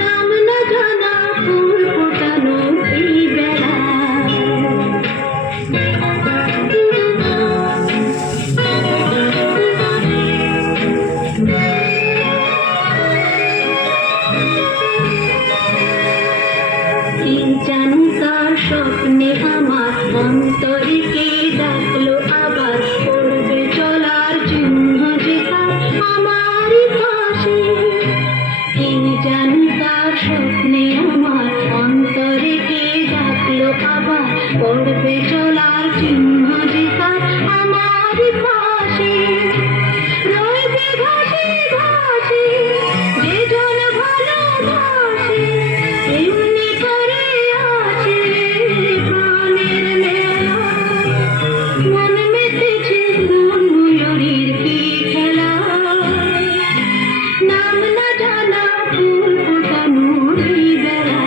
নাম না জানা ফুল ফোটানো এই বেলায়। কি জানি তার স্বপ্নে আমার অন্তরে কে ডাকলো আবার, পড়বে চলার চিহ্ন যে তার আমারই পাশে। কি জানি তার স্বপ্নে আমার অন্তরে কে ডাকলো আবার, পড়বে চলার চিহ্ন যে তার আমারই পাশে। রইবে ভাসে ভাসে যে জন ভালোবাসে, এমনি করে আসে প্রাণের মেলা। মন মেতেছে মন ময়ূরীর কি খেলা, নাম না জানা ফুল ফোটানো এই বেলা।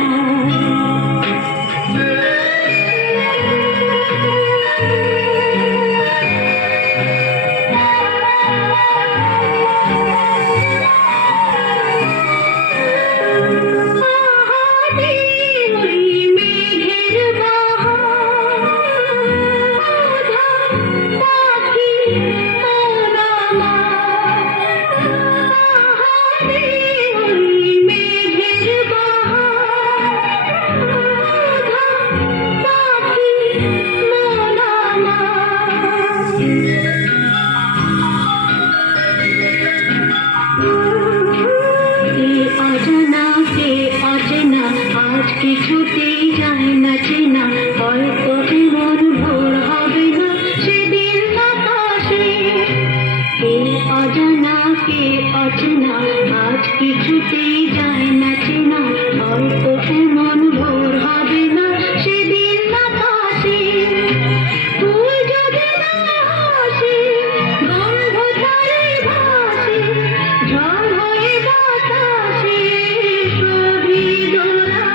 অচেনা আজ কিছুতেই যায় না চেনা, হয়তো এমন ভোর হবে না সেদিন আকাশে। কে অজানা কে অচেনা আজ কিছুতেই যায় না চেনা, হয়তো এমন ভোর হবে না সেদিন আকাশে। ফুল যদি না আসে গন্ধ তারে ভাসে, ঝড় হয়ে বাতাসে শোভে দোলা।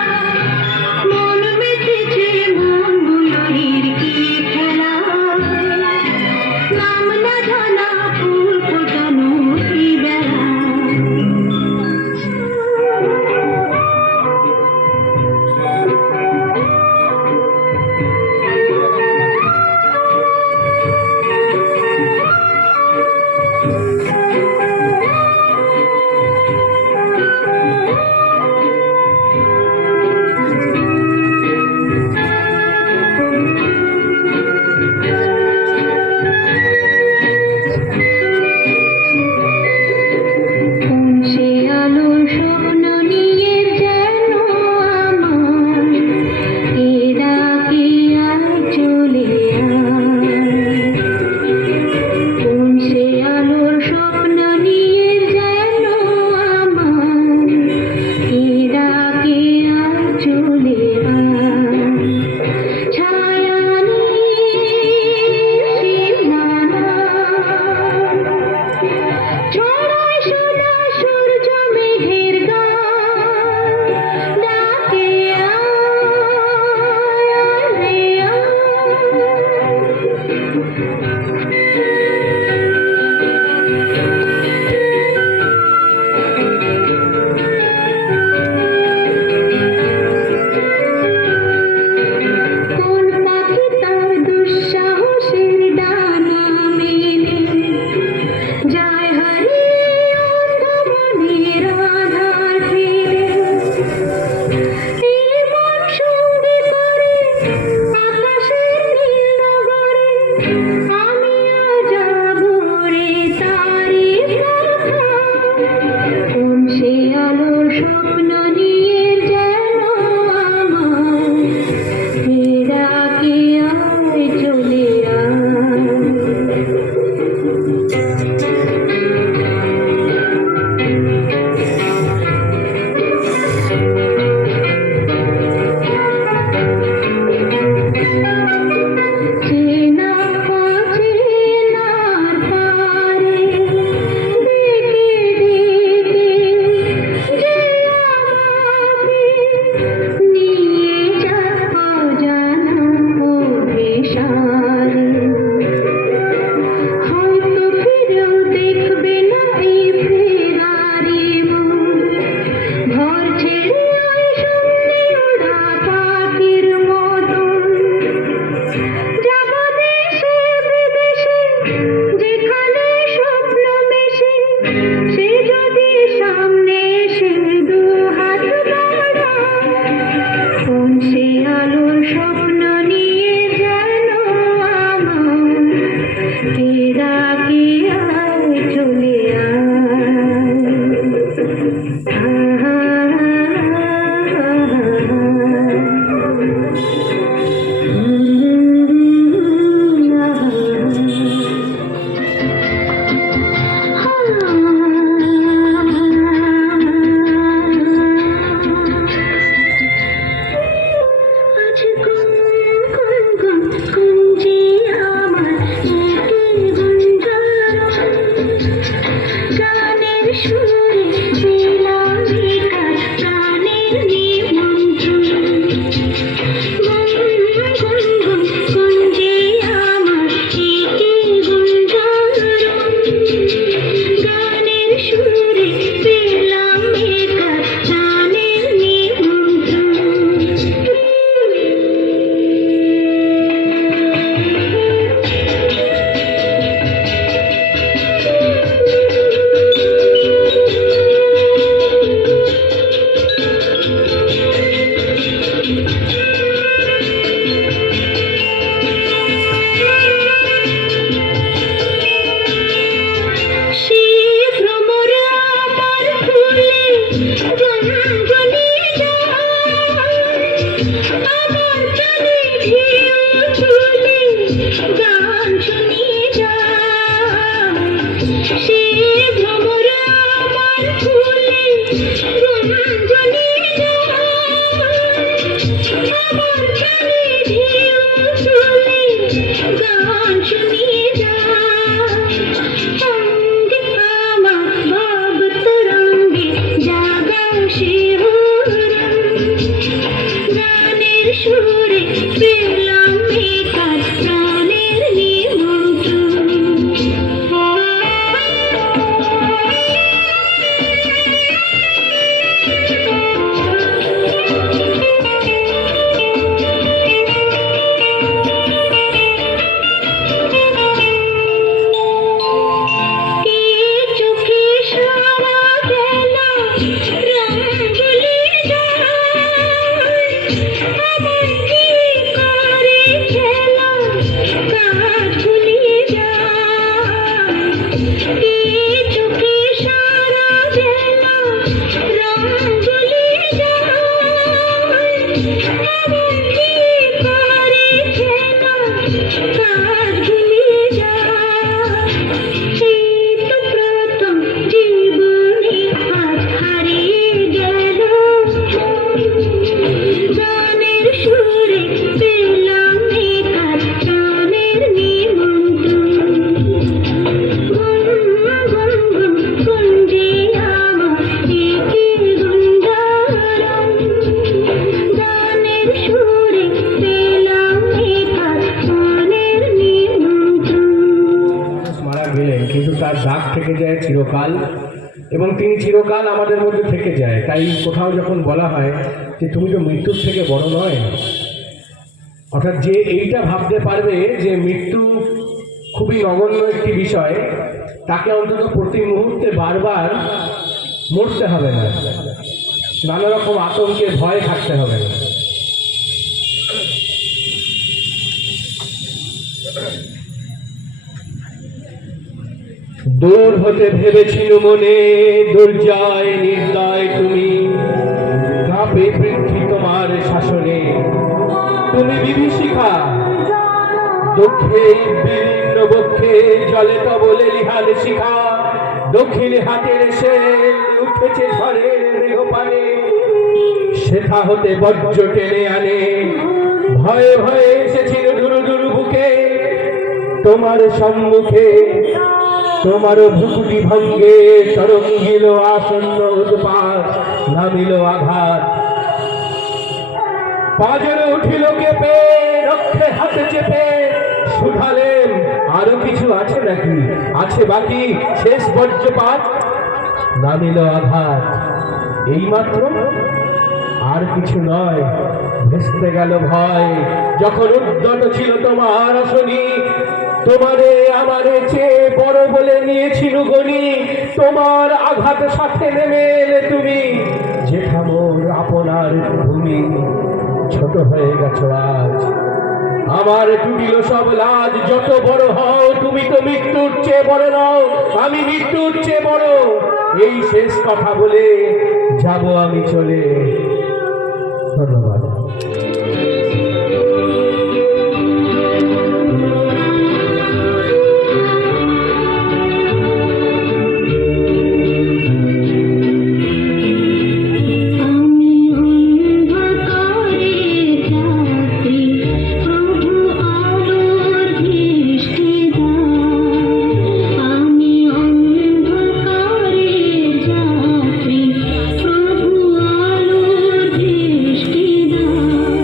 মন মেতে পেলাম একার প্রাণের নিমন্ত্রণ। চোখে সারা বেলা রঙগুলি যায়, আমার কি করে খেলা কাজ ভুলিয়ে যায়। চোখে সারা বেলা রঙগুলি যায়, আমার কি করে খেলা কাজ ভুলিয়ে যায়। এই তো প্রথম জীবনে আজ হারিয়ে গেল, গানের সুরে পেলাম একার প্রাণের নিমন্ত্রণ। গুন গুন গুন গুঞ্জে আমার একি গুঞ্জারণ, গানের সুরে পেলাম একার প্রাণের নিমন্ত্রণ। মারা গেলেন, কিন্তু তার দাগ থেকে যায় চিরকাল, এবং তিনি চিরকাল আমাদের মধ্যে থেকে যায়। তাই কোথাও যখন বলা হয় যে তুমি তো মৃত্যুর থেকে বড় নয়, অর্থাৎ যে এইটা ভাবতে পারবে যে মৃত্যু খুবই নগণ্য একটি বিষয়, তাকে অন্তত প্রতি মুহূর্তে বারবার মরতে হবে না, নানা রকম আতঙ্কে ভয়ে থাকতে হবে না। দূর হতে ভেবেছিল মনে, দুর্জয় নির্দয় তুমি, কাঁপে পৃথ্বী তোমার শাসনে। তুমি বিভীষিকা, দুঃখে বিলীন বক্ষে জলে তবলে লিহাল শিখা, দক্ষিণে হাতের এসে উঠেছে ঝড়ের মেঘপানে। সেথা হতে বজ্র টেনে আনে, ভয়ে ভয়ে এসেছিল দুরু দুরু বুকে, তোমার সম্মুখে তোমার ভুকুটি ভঙ্গে তরঙ্গিল আসন্ন উৎপাত, নামিল আঘাত। পাজরে উঠিল কেঁপে, রক্ষে হাতে চেপে শুধালেন আরো কিছু আছে নাকি, আছে বাকি শেষ বজ্রপাত, নামিল আঘাত। এইমাত্র, আর কিছু নয়। ভেস্তে গেল ভয়, যখন উদ্যত ছিল তোমার আসনি, তোমারে আমারে চেয়ে বড় বলে নিয়েছিল গনি। তোমার আঘাত সাথে নেমে এলে তুমি, যেথা মোর আপনার ভূমি। ছোট হয়ে গেছো আজ, আমার টুটিল সব লাজ। যত বড় হও তুমি তো মৃত্যুর চেয়ে বড় নও, আমি মৃত্যুর চেয়ে বড়। এই শেষ কথা বলে যাব আমি চলে। ধন্যবাদ। প্রভু আলোর দৃষ্টি দাও।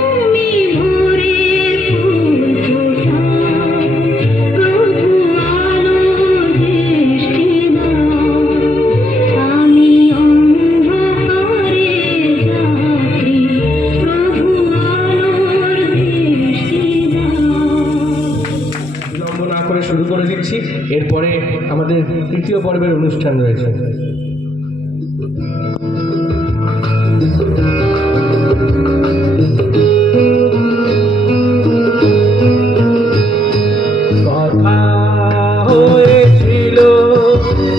তুমি ভোরের ফুল ফোটাও, প্রভু আলোর দৃষ্টি দাও, আমি অন্ধকারে যাত্রী, প্রভু আলোর দৃষ্টি দাও। বিলম্ব না করে শুরু করে দিচ্ছি। এরপরে আমাদের তৃতীয় পর্বের অনুষ্ঠান রয়েছে। কথা হয়েছিল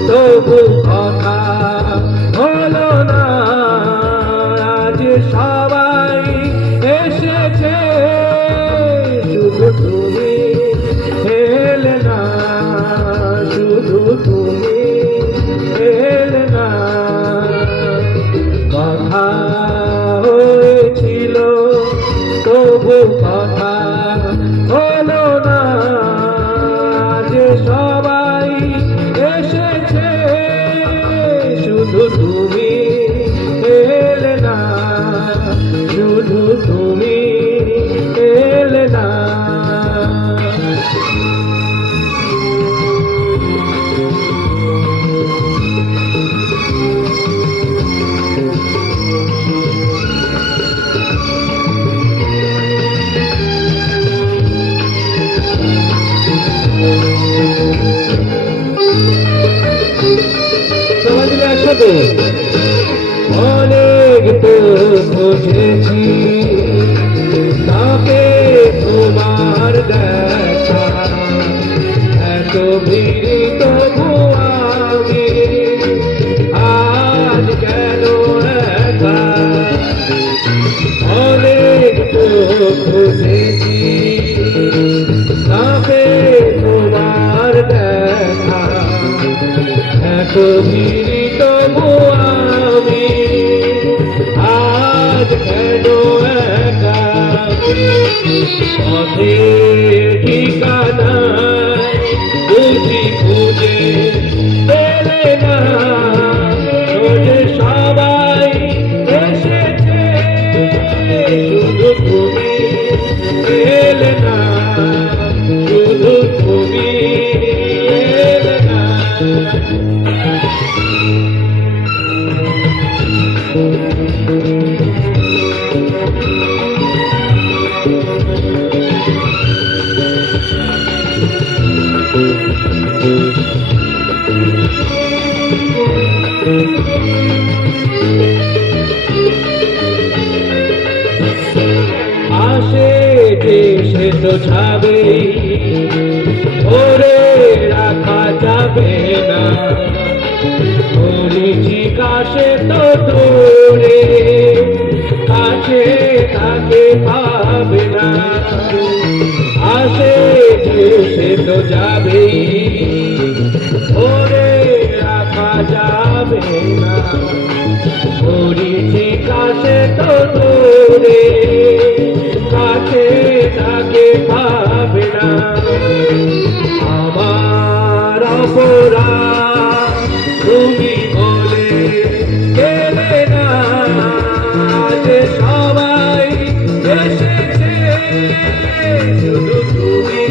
তবু কথা হলো না, আজ সবাই এসেছে শুধু তুমি এলে না, শুধু তুমি এলে না। কথা হয়েছিল তবু কথা হলো না, যে সবাই এসেছে শুধু তুমি এলে না, শুধু তুমি এলে না। সবাই মিলে একসাথে। অনেক তো খুঁজেছি তাকে তোমার দেখা, এত ভিড় তবু আমি আজ কেন একা। অনেক তো খুঁজেছি তাকে তোমার দেখা, এত ভিড় তবু আমি আজ কেন একা। পথে ঠিকানা বুঝি খুঁজে পেলে না, যে সবাই এসেছে শুধু তুমি এলে না, শুধু তুমি এলে না। আসে যে সে তো যাবে, ধরে রাখা যাবে না, মরিচিকা সে তো দূরে, কাছে তাকে পাবে না। আসে যে সে তো যাবে, ধরে রাখা যাবে না, মরিচিকা সে তো দূরে, কাছে তাকে পাবে না। আমার অপরাধ তুমি বলে গেলে না, যে সবাই এসেছে শুধু তুমি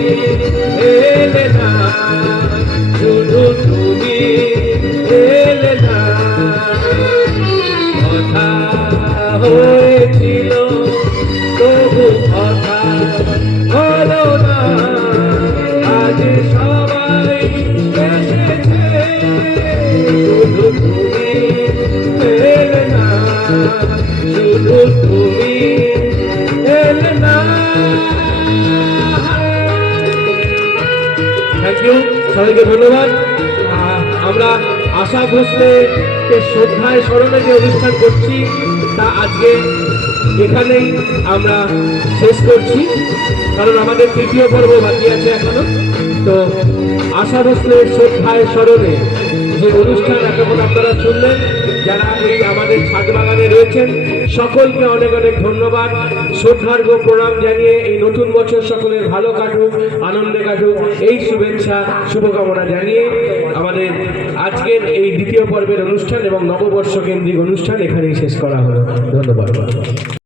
এলে না, শুধু তুমি এলে না। কথা হয়েছিল তবু কথা হলো না, আজ সবাই এসেছে শুধু তুমি এলে না, শুধু তুমি এলে না। থ্যাংক ইউ, সবাইকে ধন্যবাদ। আমরা আশা ভোসলেকে শ্রদ্ধায় স্মরণে যে অনুষ্ঠান করছি তা আজকে এখানেই আমরা শেষ করছি, কারণ আমাদের তৃতীয় পর্ব বাকি আছে এখনো। তো আশা ভোসলের শ্রদ্ধায় স্মরণে যে অনুষ্ঠান এতক্ষণ আপনারা শুনলেন, যারা এই আমাদের ছাদ বাগানে রয়েছেন সকলকে অনেক অনেক ধন্যবাদ, শ্রদ্ধার্ঘ প্রণাম জানিয়ে এই নতুন বছর সকলের ভালো কাটুক, আনন্দে কাটুক, এই শুভেচ্ছা শুভকামনা জানিয়ে আমাদের আজকের এই দ্বিতীয় পর্বের অনুষ্ঠান এবং নববর্ষ কেন্দ্রিক অনুষ্ঠান এখানেই শেষ করা হলো। ধন্যবাদ।